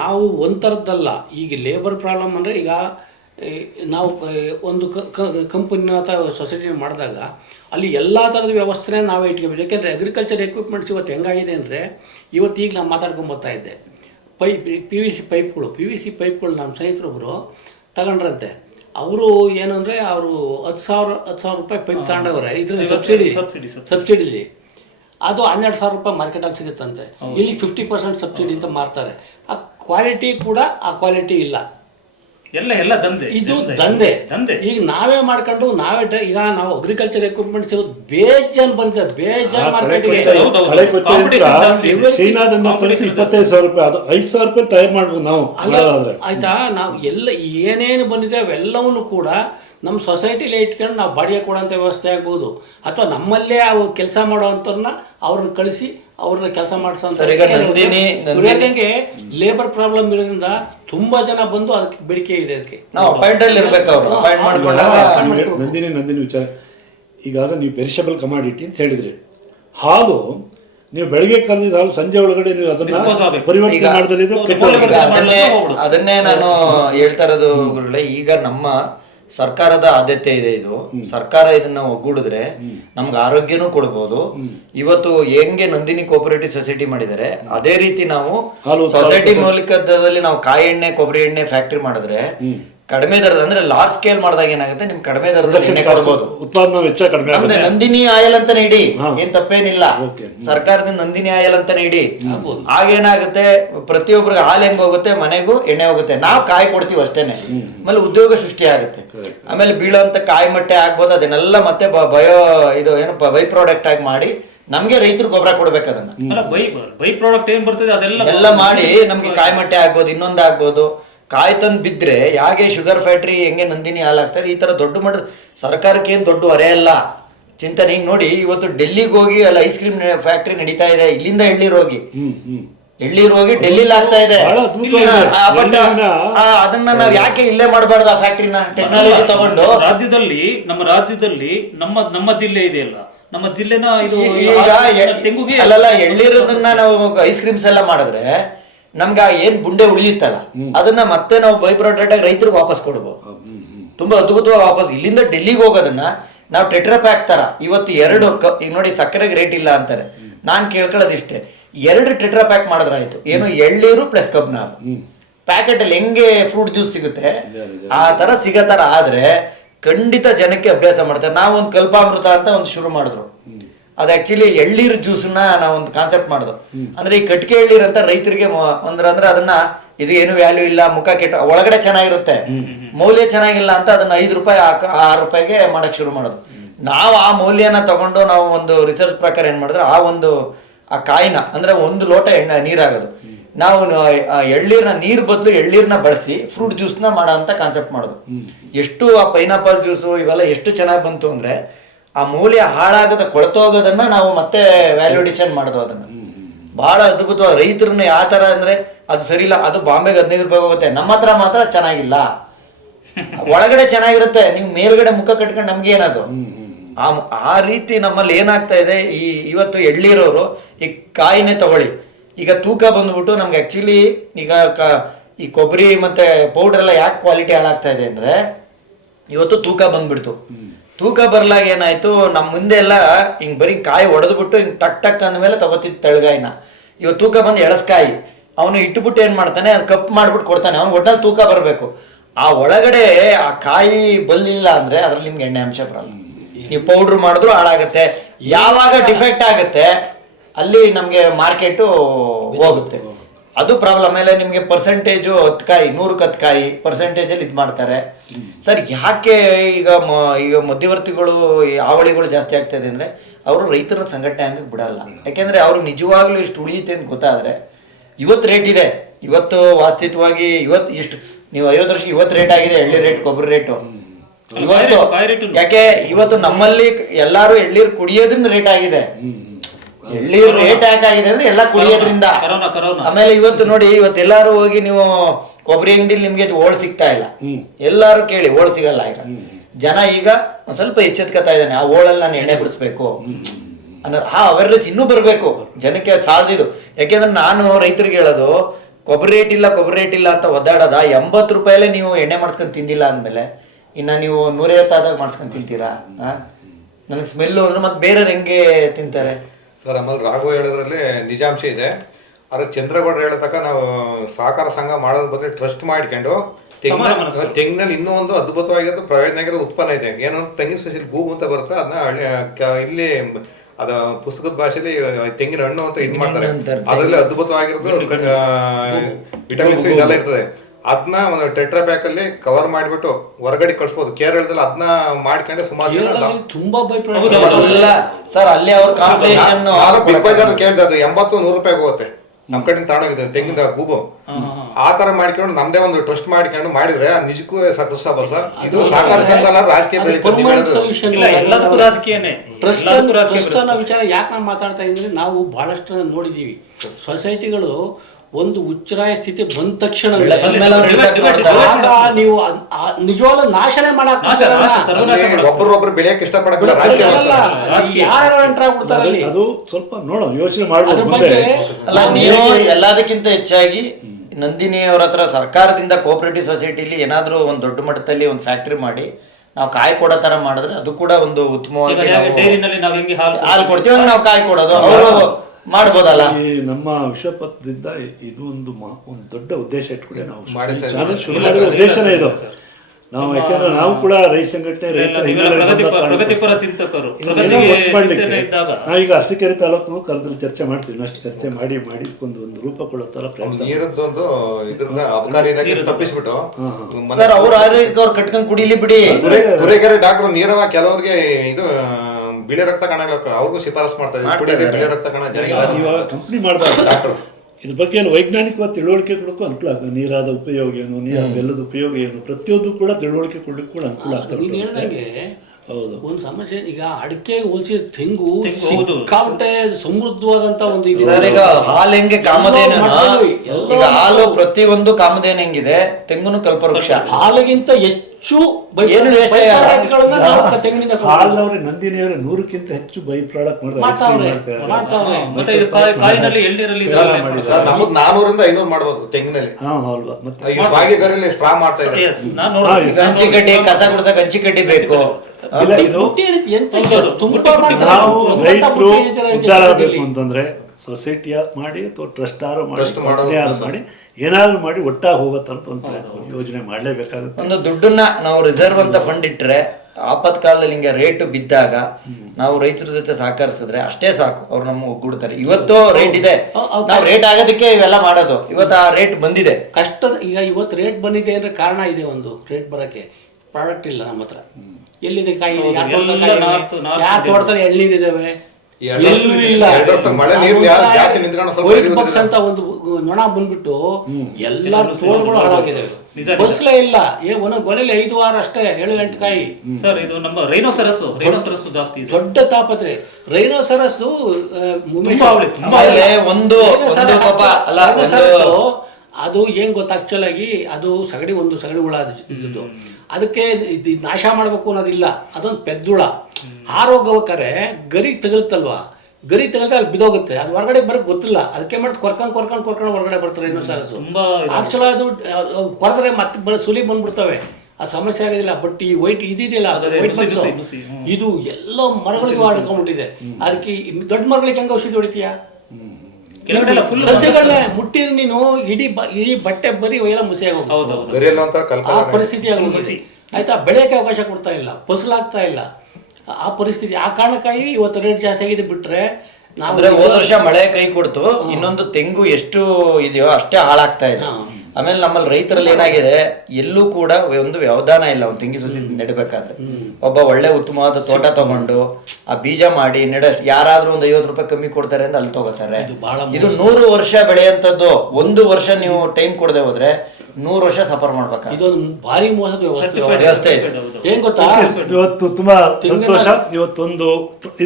ನಾವು ಒಂಥರದ್ದಲ್ಲ, ಈಗ ಲೇಬರ್ ಪ್ರಾಬ್ಲಮ್ ಅಂದರೆ ಈಗ ನಾವು ಒಂದು ಕಂಪನಿ ಅಥವಾ ಸೊಸೈಟಿ ಮಾಡಿದಾಗ ಅಲ್ಲಿ ಎಲ್ಲ ಥರದ ವ್ಯವಸ್ಥೆನೇ ನಾವೇ ಇಟ್ಕೋಬೇಕು. ಯಾಕೆಂದರೆ ಅಗ್ರಿಕಲ್ಚರ್ ಎಕ್ವಿಪ್ಮೆಂಟ್ಸ್ ಇವತ್ತು ಹೆಂಗಾಗಿದೆ ಅಂದರೆ, ಇವತ್ತೀಗ ನಾನು ಮಾತಾಡ್ಕೊಂಡು ಬರ್ತಾ ಇದ್ದೆ, PVC ಪೈಪ್ಗಳು ನಮ್ಮ ಸ್ನೇಹಿತರೊಬ್ಬರು ತಗೊಂಡ್ರಂತೆ. ಅವರು ಏನು ಅಂದರೆ ಅವರು 10,000 ರೂಪಾಯಿ ಪೈಪ್ ತಗೊಂಡವ್ರೆ, ಇದರಲ್ಲಿ ಸಬ್ಸಿಡಿಲಿ ಅದು 12,000 ರೂಪಾಯಿ ಮಾರ್ಕೆಟಲ್ಲಿ ಸಿಗುತ್ತಂತೆ. ಇಲ್ಲಿ 50% ಸಬ್ಸಿಡಿ ಅಂತ ಮಾರ್ತಾರೆ. ಆ ಕ್ವಾಲಿಟಿ ಕೂಡ ಆ ಕ್ವಾಲಿಟಿ ಇಲ್ಲ. ಎಲ್ಲ ದಂಧೆ ಇದು ದಂಧೆ. ದಂಧೆ. ಈಗ ನಾವೇ ಮಾಡ್ಕೊಂಡು ಈಗ ನಾವು ಅಗ್ರಿಕಲ್ಚರ್ ಎಕ್ವಿಪ್ಮೆಂಟ್ಸ್ ಬೇಜಾನ್ ಬಂದಿದೆ, ಬೇಜಾನ್ ಮಾರ್ಕೆಟ್ಗೆ. ಚೈನಾದಿಂದ ತರಿಸಿ 25,000 ರೂಪಾಯಿ, ಅದು 5,000 ರೂಪಾಯಿ ತಯಾರು ಮಾಡ್ಬೋದು ನಾವು. ಆಯ್ತಾ, ನಾವು ಎಲ್ಲ ಏನೇನು ಬಂದಿದೆ ಅವೆಲ್ಲವನ್ನು ಕೂಡ ನಮ್ಮ ಸೊಸೈಟಿಲಿ ಇಟ್ಕೊಂಡು ನಾವು ಬಾಡಿಗೆ ಕೊಡೋಂಥ ವ್ಯವಸ್ಥೆ ಆಗ್ಬೋದು, ಅಥವಾ ನಮ್ಮಲ್ಲೇ ಅವು ಕೆಲಸ ಮಾಡೋವಂಥವ್ರನ್ನ ಅವ್ರನ್ನ ಕಳಿಸಿ ಅವ್ರನ್ನ ಕೆಲಸ ಮಾಡಿಸೋಂಥ. ಲೇಬರ್ ಪ್ರಾಬ್ಲಮ್ ಇರೋದ್ರಿಂದ ತುಂಬಾ ಜನ ಬಂದು ಅದಕ್ಕೆ ಬೇಡಿಕೆ ಇದೆ. ಅದಕ್ಕೆ ನಾವು ಅಪಾಯಿಂಟ್ ಅಲ್ಲಿ ಇರ್ಬೇಕು, ಅವ್ರು ಅಪಾಯಿಂಟ್ ಮಾಡ್ಕೊಂಡಾಗ. ನಂದಿನಿ ವಿಚಾರ, ಈಗ ನೀವು ಪೆರಿಷಬಲ್ ಕಮಾಡಿಟಿ ಅಂತ ಹೇಳಿದ್ರಿ, ಹಾಲು ನೀವು ಬೆಳಿಗ್ಗೆ ಕರೆದಿದ್ದ ಹಾಲು ಸಂಜೆ ಒಳಗಡೆ ನೀವು ಅದನ್ನ ಪರಿವರ್ತನೆ ಮಾಡಿದ್ರೆ ಅದನ್ನೇ ನಾನು ಹೇಳ್ತಾ ಇರೋದು ಗುರುಗಳೇ. ಈಗ ನಮ್ಮ ಸರ್ಕಾರದ ಆದ್ಯತೆ ಇದೆ, ಇದು ಸರ್ಕಾರ ಇದನ್ನ ಒಗ್ಗೂಡಿದ್ರೆ ನಮ್ಗೆ ಆರೋಗ್ಯನೂ ಕೊಡ್ಬೋದು. ಇವತ್ತು ಹೆಂಗೆ ನಂದಿನಿ ಕೋಆಪರೇಟಿವ್ ಸೊಸೈಟಿ ಮಾಡಿದ್ದಾರೆ ಅದೇ ರೀತಿ ನಾವು ಸೊಸೈಟಿ ಮೂಲಕದಲ್ಲಿ ನಾವು ಕಾಯಿ ಎಣ್ಣೆ ಕೊಬ್ಬರಿ ಎಣ್ಣೆ ಫ್ಯಾಕ್ಟ್ರಿ ಮಾಡಿದ್ರೆ ಕಡಿಮೆ ದರದ, ಅಂದ್ರೆ ಲಾರ್ಜ್ ಸ್ಕೇಲ್ ಮಾಡಿದಾಗ ಏನಾಗುತ್ತೆ, ನಿಮ್ ಕಡಿಮೆ ದರದಲ್ಲಿ ಎಣ್ಣೆ ಕೊಡ್ಬೋದು. ಉತ್ಪಾದನಾ ವೆಚ್ಚ ಕಡಿಮೆ ಆಗುತ್ತೆ. ನಂದಿನಿ ಆಯಲ್ ಅಂತಾನೆ ಇಡಿ, ಏನ್ ತಪ್ಪೇನಿಲ್ಲ. ಸರ್ಕಾರದಿಂದ ನಂದಿನಿ ಆಯಲ್ ಅಂತಾನೆ ಇಡಿ. ಆಗೇನಾಗುತ್ತೆ, ಪ್ರತಿಯೊಬ್ಬರಿಗೆ ಹಾಲು ಹೆಂಗ್ ಹೋಗುತ್ತೆ ಮನೆಗೂ ಎಣ್ಣೆ ಹೋಗುತ್ತೆ, ನಾವ್ ಕಾಯಿ ಕೊಡ್ತೀವಿ ಅಷ್ಟೇನೆ. ಆಮೇಲೆ ಉದ್ಯೋಗ ಸೃಷ್ಟಿ ಆಗುತ್ತೆ. ಆಮೇಲೆ ಬೀಳೋಂತ ಕಾಯಿ ಮಟ್ಟೆ ಆಗ್ಬೋದು, ಅದನ್ನೆಲ್ಲ ಮತ್ತೆ ಇದು ಏನು ಬೈ ಪ್ರಾಡಕ್ಟ್ ಆಗಿ ಮಾಡಿ ನಮ್ಗೆ ರೈತರು ಗೊಬ್ಬರ ಕೊಡ್ಬೇಕು. ಅದನ್ನ ಬೈ ಪ್ರಾಡಕ್ಟ್ ಏನ್ ಬರ್ತದೆ ಅದೆಲ್ಲ ಮಾಡಿ ನಮ್ಗೆ ಕಾಯಿ ಮಟ್ಟೆ ಆಗ್ಬೋದು, ಇನ್ನೊಂದು ಆಗ್ಬೋದು. ಕಾಯಿ ತಂದು ಬಿದ್ರೆ ಯಾಕೆ ಶುಗರ್ ಫ್ಯಾಕ್ಟ್ರಿ ಹೆಂಗೆ ನಂದಿನಿ ಹಾಲಾಗ್ತಾರೆ, ಈ ತರ ದೊಡ್ಡ ಮಟ್ಟದ ಸರ್ಕಾರಕ್ಕೆ ಏನ್ ದೊಡ್ಡ ಹೊರೆ ಅಲ್ಲ ಚಿಂತನೆ. ಈಗ ನೋಡಿ, ಇವತ್ತು ಡೆಲ್ಲಿಗೆ ಹೋಗಿ ಅಲ್ಲಿ ಐಸ್ ಕ್ರೀಮ್ ಫ್ಯಾಕ್ಟ್ರಿ ನಡೀತಾ ಇದೆ, ಇಲ್ಲಿಂದ ಎಳ್ಳೀರ್ ಹೋಗಿ ಡೆಲ್ಲಿಲಿ ಆಗ್ತಾ ಇದೆ. ಬಟ್ ಅದನ್ನ ನಾವ್ ಯಾಕೆ ಇಲ್ಲೇ ಮಾಡಬಾರ್ದು ಆ ಫ್ಯಾಕ್ಟ್ರಿನ ಟೆಕ್ನಾಲಜಿ ತಗೊಂಡು? ನಮ್ಮ ರಾಜ್ಯದಲ್ಲಿ ನಮ್ಮ ಜಿಲ್ಲೆ ಇದೆಯಲ್ಲ, ನಮ್ಮ ಜಿಲ್ಲೆನ ಇದು ತೆಂಗುಗೆ ಅಲ್ಲಲ್ಲ, ಎಳ್ಳೀರದನ್ನ ನಾವು ಐಸ್ ಕ್ರೀಮ್ಸ್ ಎಲ್ಲ ಮಾಡಿದ್ರೆ ನಮ್ಗೆ ಏನ್ ಬುಂಡೆ ಉಳಿಯುತ್ತಲ್ಲ ಅದನ್ನ ಮತ್ತೆ ನಾವು ಬೈ ಪ್ರಾಡಕ್ಟ್ ಆಗಿ ರೈತರಿಗೆ ವಾಪಸ್ ಕೊಡ್ಬೋದು. ತುಂಬಾ ಅದ್ಭುತವಾಗಿ ವಾಪಸ್. ಇಲ್ಲಿಂದ ಡೆಲ್ಲಿಗೆ ಹೋಗೋದನ್ನ ನಾವು ಟೆಟ್ರಾ ಪ್ಯಾಕ್ ತರ ಇವತ್ತು ಈಗ ನೋಡಿ ಸಕ್ಕರೆಗೆ ರೇಟ್ ಇಲ್ಲ ಅಂತಾರೆ. ನಾನ್ ಕೇಳ್ಕೊಳ್ಳೋದಿಷ್ಟೇ, 2 ಟೆಟ್ರಾ ಪ್ಯಾಕ್ ಮಾಡಿದ್ರಾಯ್ತು. ಏನು, ಎಳ್ಳೀರು ಪ್ಲಸ್ ಕಬ್ನಾರು ಪ್ಯಾಕೆಟ್ ಅಲ್ಲಿ ಹೆಂಗೆ ಫ್ರೂಟ್ ಜ್ಯೂಸ್ ಸಿಗುತ್ತೆ ಆ ತರ ಸಿಗೋ ತರ ಆದ್ರೆ ಖಂಡಿತ ಜನಕ್ಕೆ ಅಭ್ಯಾಸ ಮಾಡ್ತಾರೆ. ನಾವೊಂದು ಕಲ್ಪಾಮೃತ ಅಂತ ಒಂದು ಶುರು ಮಾಡಿದ್ರು. ಅದು ಆಕ್ಚುಲಿ ಎಳ್ಳೀರು ಜ್ಯೂಸ್ನ ನಾವೊಂದು ಕಾನ್ಸೆಪ್ಟ್ ಮಾಡೋದು. ಅಂದ್ರೆ ಈ ಕಟ್ಗೆ ಎಳ್ಳೀರ್ ಅಂತ ರೈತರಿಗೆ ಅಂದ್ರೆ ಅದನ್ನ ಇದು ಏನು ವ್ಯಾಲ್ಯೂ ಇಲ್ಲ, ಮುಖ ಕೆಟ್ಟ, ಒಳಗಡೆ ಚೆನ್ನಾಗಿರುತ್ತೆ, ಮೌಲ್ಯ ಚೆನ್ನಾಗಿಲ್ಲ ಅಂತ ಅದನ್ನ 5 ರೂಪಾಯಿ 6 ರೂಪಾಯಿಗೆ ಮಾಡಕ್ ಶುರು ಮಾಡೋದು. ನಾವು ಆ ಮೌಲ್ಯನ ತಗೊಂಡು ನಾವು ಒಂದು ರಿಸರ್ಚ್ ಪ್ರಕಾರ ಏನ್ ಮಾಡಿದ್ರೆ ಆ ಕಾಯಿನ ಅಂದ್ರೆ 1 ಲೋಟ ನೀರಾಗೋದು, ನಾವು ಎಳ್ಳೀರ್ನ ನೀರ್ ಬದಲು ಎಳ್ಳೀರ್ನ ಬಳಸಿ ಫ್ರೂಟ್ ಜ್ಯೂಸ್ನ ಮಾಡೋ ಅಂತ ಕಾನ್ಸೆಪ್ಟ್ ಮಾಡೋದು. ಎಷ್ಟು ಆ ಪೈನಾಪಲ್ ಜ್ಯೂಸು ಇವೆಲ್ಲ ಎಷ್ಟು ಚೆನ್ನಾಗಿ ಬಂತು ಅಂದ್ರೆ ಆ ಮೌಲ್ಯ ಹಾಳಾಗದ ಕೊಳತೋಗೋದನ್ನ ನಾವು ಮತ್ತೆ ವ್ಯಾಲ್ಯೂ ಅಡಿಷನ್ ಮಾಡೋದು. ಅದನ್ನ ಬಹಳ ಅದ್ಭುತವಾಗಿ ರೈತರನ್ನ ಯಾವ ತರ ಅಂದ್ರೆ ಅದು ಸರಿ ಇಲ್ಲ, ಅದು ಬಾಂಬೆಗೆ 15 ರೂಪಾಯಿ ಹೋಗುತ್ತೆ, ನಮ್ಮ ಹತ್ರ ಮಾತ್ರ ಚೆನ್ನಾಗಿಲ್ಲ. ಒಳಗಡೆ ಚೆನ್ನಾಗಿರುತ್ತೆ, ನೀವು ಮೇಲ್ಗಡೆ ಮುಖ ಕಟ್ಕೊಂಡು ನಮ್ಗೆ ಏನದು ಆ ರೀತಿ ನಮ್ಮಲ್ಲಿ ಏನಾಗ್ತಾ ಇದೆ. ಇವತ್ತು ಎಳ್ಳೀರೋರು ಈ ಕಾಯಿನೇ ತಗೊಳ್ಳಿ, ಈಗ ತೂಕ ಬಂದ್ಬಿಟ್ಟು ನಮ್ಗೆ ಆಕ್ಚುಲಿ ಈಗ ಈ ಕೊಬ್ಬರಿ ಮತ್ತೆ ಪೌಡರ್ ಎಲ್ಲ ಯಾಕೆ ಕ್ವಾಲಿಟಿ ಹಾಳಾಗ್ತಾ ಇದೆ ಅಂದ್ರೆ ಇವತ್ತು ತೂಕ ಬಂದ್ಬಿಡ್ತು. ತೂಕ ಬರ್ಲಾಗ ಏನಾಯ್ತು, ನಮ್ಮ ಮುಂದೆ ಎಲ್ಲ ಹಿಂಗ್ ಬರೀ ಕಾಯಿ ಹೊಡೆದ್ಬಿಟ್ಟು ಹಿಂಗ್ ಟಕ್ ಅಂದ್ಮೇಲೆ ತಗೋತಿದ್ ತೆಳಗಾಯಿನ. ಇವತ್ತು ತೂಕ ಬಂದು ಎಳಸ್ಕಾಯಿ ಅವನು ಇಟ್ಬಿಟ್ಟು ಏನ್ ಮಾಡ್ತಾನೆ, ಅದು ಕಪ್ ಮಾಡ್ಬಿಟ್ಟು ಕೊಡ್ತಾನೆ, ಅವ್ನು ಒಟ್ಟಲ್ಲಿ ತೂಕ ಬರಬೇಕು. ಆ ಒಳಗಡೆ ಆ ಕಾಯಿ ಬಲ್ಲಿಲ್ಲ ಅಂದ್ರೆ ಅದ್ರಲ್ಲಿ ನಿಮ್ಗೆ ಎಣ್ಣೆ ಅಂಶ ಬರಲ್ಲ. ನೀವು ಪೌಡ್ರ್ ಮಾಡಿದ್ರು ಹಾಳಾಗತ್ತೆ. ಯಾವಾಗ ಡಿಫೆಕ್ಟ್ ಆಗತ್ತೆ ಅಲ್ಲಿ ನಮ್ಗೆ ಮಾರ್ಕೆಟು ಹೋಗುತ್ತೆ, ಅದು ಪ್ರಾಬ್ಲಮ್. ಮೇಲೆ ನಿಮ್ಗೆ ಪರ್ಸೆಂಟೇಜು 10 ಕಾಯಿ 100ಕ್ಕೆ 10 ಕಾಯಿ ಪರ್ಸೆಂಟೇಜಲ್ಲಿ ಇದು ಮಾಡ್ತಾರೆ. ಸರ್ ಯಾಕೆ ಈಗ ಮಧ್ಯವರ್ತಿಗಳು ಆವಳಿಗಳು ಜಾಸ್ತಿ ಆಗ್ತಾ ಇದೆ ಅಂದ್ರೆ ಅವರು ರೈತರ ಸಂಘಟನೆ ಹಂಗೆ ಬಿಡಲ್ಲ. ಯಾಕೆಂದ್ರೆ ಅವ್ರಿಗೆ ನಿಜವಾಗ್ಲೂ ಇಷ್ಟು ಉಳಿಯುತ್ತೆ ಅಂತ ಗೊತ್ತಾದ್ರೆ ಇವತ್ತು ರೇಟ್ ಇದೆ. ಇವತ್ತು ವಾಸ್ತವಿಕವಾಗಿ ಇವತ್ತು ಇಷ್ಟು ನೀವು 50 ವರ್ಷ ಇವತ್ತು ರೇಟ್ ಆಗಿದೆ ಎಳ್ಳಿ ರೇಟ್, ಕೊಬ್ಬರಿ ರೇಟು ಇವತ್ತು. ಯಾಕೆ ಇವತ್ತು ನಮ್ಮಲ್ಲಿ ಎಲ್ಲಾರು ಎಳ್ಳೀರು ಕುಡಿಯೋದ್ರಿಂದ ರೇಟ್ ಆಗಿದೆ. ಎಳ್ಳೀರು ರೇಟ್ ಯಾಕಾಗಿದೆ ಅಂದ್ರೆ ಎಲ್ಲ ಕುಡಿಯೋದ್ರಿಂದ. ಆಮೇಲೆ ಇವತ್ತು ನೋಡಿ, ಇವತ್ತೆಲ್ಲಾರು ಹೋಗಿ ನೀವು ಕೊಬ್ಬರಿ ಅಂಗಡಿಲಿ ನಿಮ್ಗೆ ಓಳ್ ಸಿಗ್ತಾ ಇಲ್ಲ. ಎಲ್ಲಾರು ಕೇಳಿ ಓಳ್ ಸಿಗಲ್ಲ. ಈಗ ಜನ ಈಗ ಒಂದ್ ಸ್ವಲ್ಪ ಎಚ್ಚೆತ್ಕೊತಾ ಇದ್ದಾನೆ, ಆ ಓಳಲ್ಲಿ ನಾನು ಎಣ್ಣೆ ಬಿಡಿಸ್ಬೇಕು ಅನ್ನೋದು ಅವೇರ್ನೆಸ್ ಇನ್ನೂ ಬರ್ಬೇಕು ಜನಕ್ಕೆ ಸಾಲದಿದು. ಯಾಕೆಂದ್ರೆ ನಾನು ರೈತರಿಗೆ ಹೇಳೋದು, ಕೊಬ್ಬರಿ ರೇಟ್ ಇಲ್ಲ ಅಂತ ಒದ್ದಾಡೋದ. 80 ರೂಪಾಯಲ್ಲೇ ನೀವು ಎಣ್ಣೆ ಮಾಡಿಸ್ಕೊಂಡು ತಿಂದಿಲ್ಲ ಅಂದ್ಮೇಲೆ ಇನ್ನ ನೀವು 150 ಆದಾಗ ಮಾಡಿಸ್ಕೊಂಡು ತಿಂತೀರಾ? ನನಗೆ ಸ್ಮೆಲ್ಲು ಅಂದ್ರೆ ಮತ್ತೆ ಬೇರೆ ಹೆಂಗೆ ತಿಂತಾರೆ ಸರ್? ಆಮೇಲೆ ರಾಘವ ಹೇಳೋದ್ರಲ್ಲಿ ನಿಜಾಂಶ ಇದೆ. ಆದ್ರೆ ಚಂದ್ರಗೌಡರು ಹೇಳತಕ್ಕ ನಾವು ಸಹಕಾರ ಸಂಘ ಮಾಡೋದ್ರ ಬದಲು ಟ್ರಸ್ಟ್ ಮಾಡ್ಕೊಂಡು ತೆಂಗಿನಲ್ಲಿ ಇನ್ನೂ ಒಂದು ಅದ್ಭುತವಾಗಿರೋದು ಪ್ರಯೋಜನ ಆಗಿರೋ ಉತ್ಪನ್ನ ಇದೆ. ಏನಂತ ತೆಂಗಿನ ಸ್ಪೆಷಲ್ ಗೂಬು ಅಂತ ಬರುತ್ತೆ, ಅದನ್ನ ಇಲ್ಲಿ ಅದ ಪುಸ್ತಕದ ಭಾಷೆಯಲ್ಲಿ ತೆಂಗಿನ ಹಣ್ಣು ಅಂತ ಇದು ಮಾಡ್ತಾರೆ. ಅದರಲ್ಲಿ ಅದ್ಭುತವಾಗಿರೋದು ವಿಟಮಿನ್ಸ್ ಇದೆಲ್ಲ ಇರ್ತದೆ. ಅದನ್ನ ಒಂದು ಟೆಟ್ರಾ ಪ್ಯಾಕ್ ಅಲ್ಲಿ ಕವರ್ ಮಾಡಿಬಿಟ್ಟು ಹೊರಗಡೆ ಕಳ್ಸ್ಬೋದು. ಕೇರಳದಲ್ಲಿ ಅದನ್ನ ಮಾಡ್ಕೊಂಡೆ ಸುಮಾರು ಜನ ಕೇರಳದಲ್ಲಿ ತುಂಬಾ ಅಲ್ಲ ಸರ್, ಅಲ್ಲಿ ಅವ್ರ ಕಾಂಪಿಟೇಷನ್ ಬಿಗ್ ಬಜಾರ್ ಕೇಳಿದೆ, ಅದು 80-100 ರೂಪಾಯಿ ಹೋಗುತ್ತೆ. ನಮ್ ಕಡೆ ತಗೊಂಡೋಗಿದ್ದೆ ತೆಂಗಿನ ಕೂಬು. ಆ ತರ ಮಾಡ್ಕೊಂಡು ನಮ್ದೇ ಒಂದು ಟ್ರಸ್ಟ್ ಮಾಡ್ಕೊಂಡು ಮಾಡಿದ್ರೆ ನಿಜಕ್ಕೂ ಸಕ್ಸಸ್ ಆಗಲ್ಲ ಸರ್. ಇದು ಸಹಕಾರ ಸಂಘ ಅಲ್ಲ, ರಾಜಕೀಯ ಬೆಳೀತದೆ. ಎಲ್ಲದಕ್ಕೂ ರಾಜಕೀಯನೇ. ಟ್ರಸ್ಟ್ ಅನ್ನೋ ವಿಚಾರ ಯಾಕೆ ನಾವು ಮಾತಾಡ್ತಾ ಇದ್ರೆ, ನಾವು ಬಹಳಷ್ಟು ನೋಡಿದೀವಿ. ಸೊಸೈಟಿಗಳು ಒಂದು ಉಚ್ಚರಾಯ ಸ್ಥಿತಿ ಬಂದ ತಕ್ಷಣ ನೀವು ನಿಜವಾಗ್ಲೂ ನಾಶನೇ ಮಾಡಕ್ ಒಬ್ಬರೊಬ್ರು ಬೆಳೆಯಕ್ಕೆ ಇಷ್ಟಪಡಲ್ಲ. ಯಾರು ಎಂಟರ್ ಆಗ್ಬಿಡ್ತಾರೆ. ಅದು ಸ್ವಲ್ಪ ನೋಡೋಣ, ಯೋಚನೆ ಮಾಡ್ಬೋದು. ಅಲ್ಲ, ನೀವು ಎಲ್ಲದಕ್ಕಿಂತ ಹೆಚ್ಚಾಗಿ ನಂದಿನಿ ಅವ್ರ ಹತ್ರ ಸರ್ಕಾರದಿಂದ ಕೋಆಪರೇಟಿವ್ ಸೊಸೈಟಿಲಿ ಏನಾದ್ರೂ ಒಂದು ದೊಡ್ಡ ಮಟ್ಟದಲ್ಲಿ ಒಂದು ಫ್ಯಾಕ್ಟ್ರಿ ಮಾಡಿ ನಾವು ಕಾಯಿ ಕೊಡೋ ತರ ಮಾಡಿದ್ರೆ ಅದು ಕೂಡ ಒಂದು ಉತ್ತಮವಾಗಿ ಡೈರಿನಲ್ಲಿ ನಾವು ಹೆಂಗೆ ಹಾಲು ಕೊಡ್ತೀವಿ, ನಾವು ಕಾಯಿ ಕೊಡೋದು ಅವರು ಮಾಡ್ಬೋದಲ್ಲ. ಈ ನಮ್ಮ ವಿಶ್ವಪಥದಿಂದ ಇದು ಒಂದು ದೊಡ್ಡ ಉದ್ದೇಶ ಇಟ್ಕೊಂಡೆ ನಾವು ಮಾಡಿ ಸರ್. ಚಾನಲ್ ಶುರು ಮಾಡಿದ ಉದ್ದೇಶನೇ ಇದು. ನಾವು ಯಾಕೆಂದ್ರೆ ನಾವು ಕೂಡ ರೈತ ಸಂಘಟನೆ ಪ್ರಗತಿಪರ ಚಿಂತಕರು. ನಾವೀಗ ಅರಸೀಕೆರೆ ತಾಲೂಕು ಕರೆದಲ್ಲಿ ಚರ್ಚೆ ಮಾಡ್ತೀವಿ. ಇನ್ನಷ್ಟು ಚರ್ಚೆ ಮಾಡಿ ಒಂದು ರೂಪ ಕೊಡೋ ತರ ಪ್ರಯತ್ನ. ನೀರದ್ದೊಂದು ಇದ್ರಿಂದ ಅಬಕಾರಿಯಾಗಿ ತಪ್ಪಿಸ್ಬಿಟ್ಟು ಸರ್, ಅವ್ರು ಅವ್ರು ಕಟ್ಕೊಂಡ್ ಕುಡಿಲಿ ಬಿಡಿ. ತುರೆಗೆರೆ ಡಾಕ್ಟರ್ ನೀರವ ಕೆಲವ್ರಿಗೆ ಇದು ಬಿಳಿ ರಕ್ತ ಕಣ ಅವ್ರಿಗೂ ಶಿಫಾರಸ್ ಮಾಡ್ತಾ ಇದ್ದಾರೆ. ಬಿಳಿ ರಕ್ತ ಕಣ ಇವಾಗ ಕಂಪ್ನಿ ಮಾಡಿದಾಗ ಡಾಕ್ಟರ್ ಇದ್ರ ಬಗ್ಗೆ ಏನು ವೈಜ್ಞಾನಿಕವಾದ ತಿಳುವಳಿಕೆ ಕೊಡೋಕ್ಕೂ ಅನುಕೂಲ ಆಗ್ತದೆ. ನೀರಾದ ಉಪಯೋಗ ಏನು, ನೀರ ಬೆಲ್ಲದ ಉಪಯೋಗ ಏನು, ಪ್ರತಿಯೊಂದು ಕೂಡ ತಿಳುವಳಿಕೆ ಕೊಡ್ಲಿಕ್ಕೆ ಕೂಡ ಅನುಕೂಲ ಆಗ್ತದೆ. ಹೌದು, ಒಂದು ಸಮಸ್ಯೆ. ಈಗ ಅಡಿಕೆ ಹೋಲಿಸಿದ ತೆಂಗು ಸಿಕ್ಕಾಪಟ್ಟೆ ಸಮೃದ್ಧವಾದಂತ ಒಂದು ಇದು. ಸರ್, ಈಗ ಹಾಲು ಹೆಂಗೆ ಕಾಮಧೇನು, ಈಗ ಹಾಲು ಪ್ರತಿಯೊಂದು ಕಾಮಧೇನು ಹೆಂಗಿದೆ, ತೆಂಗುನು ಕಲ್ಪವೃಕ್ಷ. ಹಾಲಿಗಿಂತ ಹೆಚ್ಚು ಏನು ಹಾಲವ್ರೆ ನಂದಿನಿಯವರೇ 100ಕ್ಕಿಂತ ಹೆಚ್ಚು ಬೈ ಪ್ರಾಡಕ್ಟ್ ಕಾಯಿನಲ್ಲಿ ಎಳ್ನೀರಲ್ಲಿ ಸರ್. ನಮ್ಮದು 400-500 ಮಾಡ್ಬೋದು ತೆಂಗಿನಲ್ಲಿ. ಸ್ವಾಗಿಗರಲ್ಲಿ ಸ್ಟ್ರಾ ಮಾಡ್ತಾ ಇದ್ದಾರೆ. ಗಂಜಿ ಕಡ್ಡಿ, ಕಸ ಗುಡ್ಸಕ್ ಗಂಜಿ ಕಡ್ಡಿ ಬೇಕು. ರೈತರು ಉದ್ಧಾರ ಆಗಬೇಕು ಅಂತಂದ್ರೆ ಸೊಸೈಟಿಯ ಮಾಡಿ ಅಥವಾ ಟ್ರಸ್ಟ್ ಮಾಡಿ ಏನಾದ್ರು ಮಾಡಿ ಒಟ್ಟಾಗಿ ಹೋಗತ್ತಂತ ಒಂದು ಯೋಜನೆ ಮಾಡಲೇಬೇಕಾಗುತ್ತೆ. ಒಂದು ದುಡ್ಡನ್ನ ನಾವು ರಿಸರ್ವ್ ಅಂತ ಫಂಡ್ ಇಟ್ಟರೆ ಆಪತ್ಕಾಲದಲ್ಲಿ ಹಿಂಗೆ ರೇಟ್ ಬಿದ್ದಾಗ ನಾವು ರೈತರ ಜೊತೆ ಸಹಕರಿಸಿದ್ರೆ ಅಷ್ಟೇ ಸಾಕು, ಅವ್ರು ನಮ್ಮ ಒಗ್ಗೂಡ್ತಾರೆ. ಇವತ್ತು ರೇಟ್ ಇದೆ, ನಾವು ರೇಟ್ ಆಗೋದಕ್ಕೆ ಇವೆಲ್ಲ ಮಾಡೋದು. ಇವತ್ತು ಆ ರೇಟ್ ಬಂದಿದೆ. ಕಷ್ಟದ ಈಗ ಇವತ್ತು ರೇಟ್ ಬಂದಿದೆ ಅಂದ್ರೆ ಕಾರಣ ಇದೆ. ಒಂದು ರೇಟ್ ಬರೋಕ್ಕೆ ಪ್ರಾಡಕ್ಟ್ ಇಲ್ಲ ನಮ್ಮ ಹತ್ರ. ಎಲ್ಲಿದೆ ಕಾಯಿ? ಯಾರು ತೋಟದಲ್ಲಿ ಎಳ್ನೀರಿದಾವೆ? ಎಲ್ಲೂ ಇಲ್ಲ. ವೈಟ್ ಬಾಕ್ಸ್ ಅಂತ ಒಂದು ನೊಣ ಬಂದ್ಬಿಟ್ಟು ಎಲ್ಲ ತೋಟಗಳು ಹಾಳಾಗಿದೆ. ಬಸ್ಲೇ ಇಲ್ಲ. ಕೊನೆಯಲ್ಲಿ 5 ವಾರ ಅಷ್ಟೇ 7-8 ಕಾಯಿ. ಸರ್, ಇದು ನಮ್ಮ ರೈನೋಸರಸ್ ಜಾಸ್ತಿ ದೊಡ್ಡ ತಾಪತ್ರೆ. ರೈನೋಸರಸ್ ಅದು ಏನ್ ಗೊತ್ತಾ, ಆಕ್ಚುಲ್ ಆಗಿ ಅದು ಒಂದು ಸಗಣಿ ಹುಳ ಇದ್ದದ್ದು. ಅದಕ್ಕೆ ನಾಶ ಮಾಡ್ಬೇಕು ಅನ್ನೋದಿಲ್ಲ, ಅದೊಂದು ಪೆದ್ದುಳ. ಆರೋಗ್ಯಕರೆ ಗರಿ ತಗಲ್ತಲ್ವಾ, ಗರಿ ತಗಲ್ತ ಅಲ್ಲಿ ಬಿದೋಗುತ್ತೆ. ಅದು ಹೊರಗಡೆ ಬರಕ್ ಗೊತ್ತಿಲ್ಲ. ಅದಕ್ಕೆ ಮಾಡ್ತು ಕೊರ್ಕೊಂಡು ಹೊರಗಡೆ ಬರ್ತಾರೆ. ರೈನೋಸರಸ್ ಆಕ್ಚುಲ್ ಅದು ಕೊರೆದ್ರೆ ಮತ್ತೆ ಸುಲಿ ಬಂದ್ಬಿಡ್ತವೆ. ಅದು ಸಮಸ್ಯೆ ಆಗೋದಿಲ್ಲ. ಬಟ್ ಈ ವೈಟ್ ಇದಿದೆಯಲ್ಲ, ಇದು ಎಲ್ಲ ಮರಗಳಿಗೆ ಆಡ್ಕೊಂಡ್ಬಿಟ್ಟಿದೆ. ಅದಕ್ಕೆ ದೊಡ್ಡ ಮರಗಳಿಗೆ ಹೆಂಗ ಔಷಧಿ ಹೊಡಿತೀಯಾ? ಸಸ್ಯಗಳನ್ನ ಮುಟ್ಟಿದ್ರೆ ನೀನು ಇಡೀ ಬಟ್ಟೆ ಬರೀ ಎಲ್ಲ ಮುಸಿಯಾಗೋದು. ಆ ಪರಿಸ್ಥಿತಿ ಆಗೋಗಿ ಆಯ್ತಾ. ಬೆಳೆಯಕ್ಕೆ ಅವಕಾಶ ಕೊಡ್ತಾ ಇಲ್ಲ, ಫಸಲಾಗ್ತಾ ಇಲ್ಲ. ಆ ಪರಿಸ್ಥಿತಿ. ಆ ಕಾರಣಕ್ಕಾಗಿ ಇವತ್ತು ರೇಟ್ ಜಾಸ್ತಿ ಆಗಿದೆ. ಬಿಟ್ರೆ ಅಂದ್ರೆ ಹೋದ ವರ್ಷ ಮಳೆ ಕೈ ಕೊಡ್ತು, ಇನ್ನೊಂದು ತೆಂಗು ಎಷ್ಟು ಇದೆಯೋ ಅಷ್ಟೇ ಹಾಳಾಗ್ತಾ ಇದೆ. ಆಮೇಲೆ ನಮ್ಮಲ್ಲಿ ರೈತರಲ್ಲಿ ಏನಾಗಿದೆ, ಎಲ್ಲೂ ಕೂಡ ಒಂದು ವ್ಯವಧಾನ ಇಲ್ಲ. ಒಂದು ತೆಂಗಿ ಸಸಿ ನೆಡಬೇಕಾದ್ರೆ ಒಬ್ಬ ಒಳ್ಳೆ ಉತ್ತಮವಾದ ತೋಟ ತಗೊಂಡು ಆ ಬೀಜ ಮಾಡಿ ಯಾರಾದ್ರೂ ಒಂದು 50 ರೂಪಾಯಿ ಕಮ್ಮಿ ಕೊಡ್ತಾರೆ ಅಂತ ಅಲ್ಲಿ ತಗೋತಾರೆ. ಇದು 100 ವರ್ಷ ಬೆಳೆಯಂತದ್ದು. 1 ವರ್ಷ ನೀವು ಟೈಮ್ ಕೊಡದೆ ಹೋದ್ರೆ 100 ವರ್ಷ ಸಫರ್ ಮಾಡ್ಬೇಕು. ಇದೊಂದು ಭಾರಿ ಮೋಸದ ವ್ಯವಸ್ಥೆ. ಏನ್ ಗೊತ್ತಾ, ಇವತ್ತು ತುಂಬಾ ಸಂತೋಷ.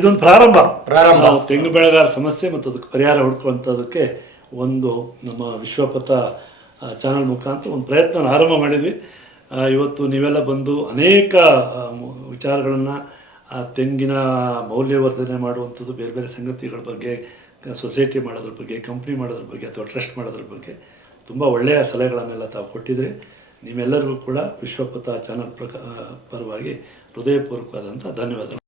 ಇದೊಂದು ಪ್ರಾರಂಭ. ತೆಂಗು ಬೆಳೆಗಾರ ಸಮಸ್ಯೆ ಮತ್ತು ಅದಕ್ಕೆ ಪರಿಹಾರ ಹುಡುಕುವಂಥದ್ದಕ್ಕೆ ಒಂದು ನಮ್ಮ ವಿಶ್ವಪಥ ಚಾನಲ್ ಮುಖಾಂತರ ಒಂದು ಪ್ರಯತ್ನ ಆರಂಭ ಮಾಡಿದ್ವಿ. ಇವತ್ತು ನೀವೆಲ್ಲ ಬಂದು ಅನೇಕ ವಿಚಾರಗಳನ್ನು ತೆಂಗಿನ ಮೌಲ್ಯವರ್ಧನೆ ಮಾಡುವಂಥದ್ದು, ಬೇರೆ ಬೇರೆ ಸಂಗತಿಗಳ ಬಗ್ಗೆ, ಸೊಸೈಟಿ ಮಾಡೋದ್ರ ಬಗ್ಗೆ, ಕಂಪ್ನಿ ಮಾಡೋದ್ರ ಬಗ್ಗೆ ಅಥವಾ ಟ್ರಸ್ಟ್ ಮಾಡೋದ್ರ ಬಗ್ಗೆ ತುಂಬ ಒಳ್ಳೆಯ ಸಲಹೆಗಳನ್ನೆಲ್ಲ ತಾವು ಕೊಟ್ಟಿದ್ರಿ. ನೀವೆಲ್ಲರಿಗೂ ಕೂಡ ವಿಶ್ವಪಥ ಚಾನಲ್ ಪರವಾಗಿ ಹೃದಯಪೂರ್ವಕವಾದಂಥ ಧನ್ಯವಾದಗಳು.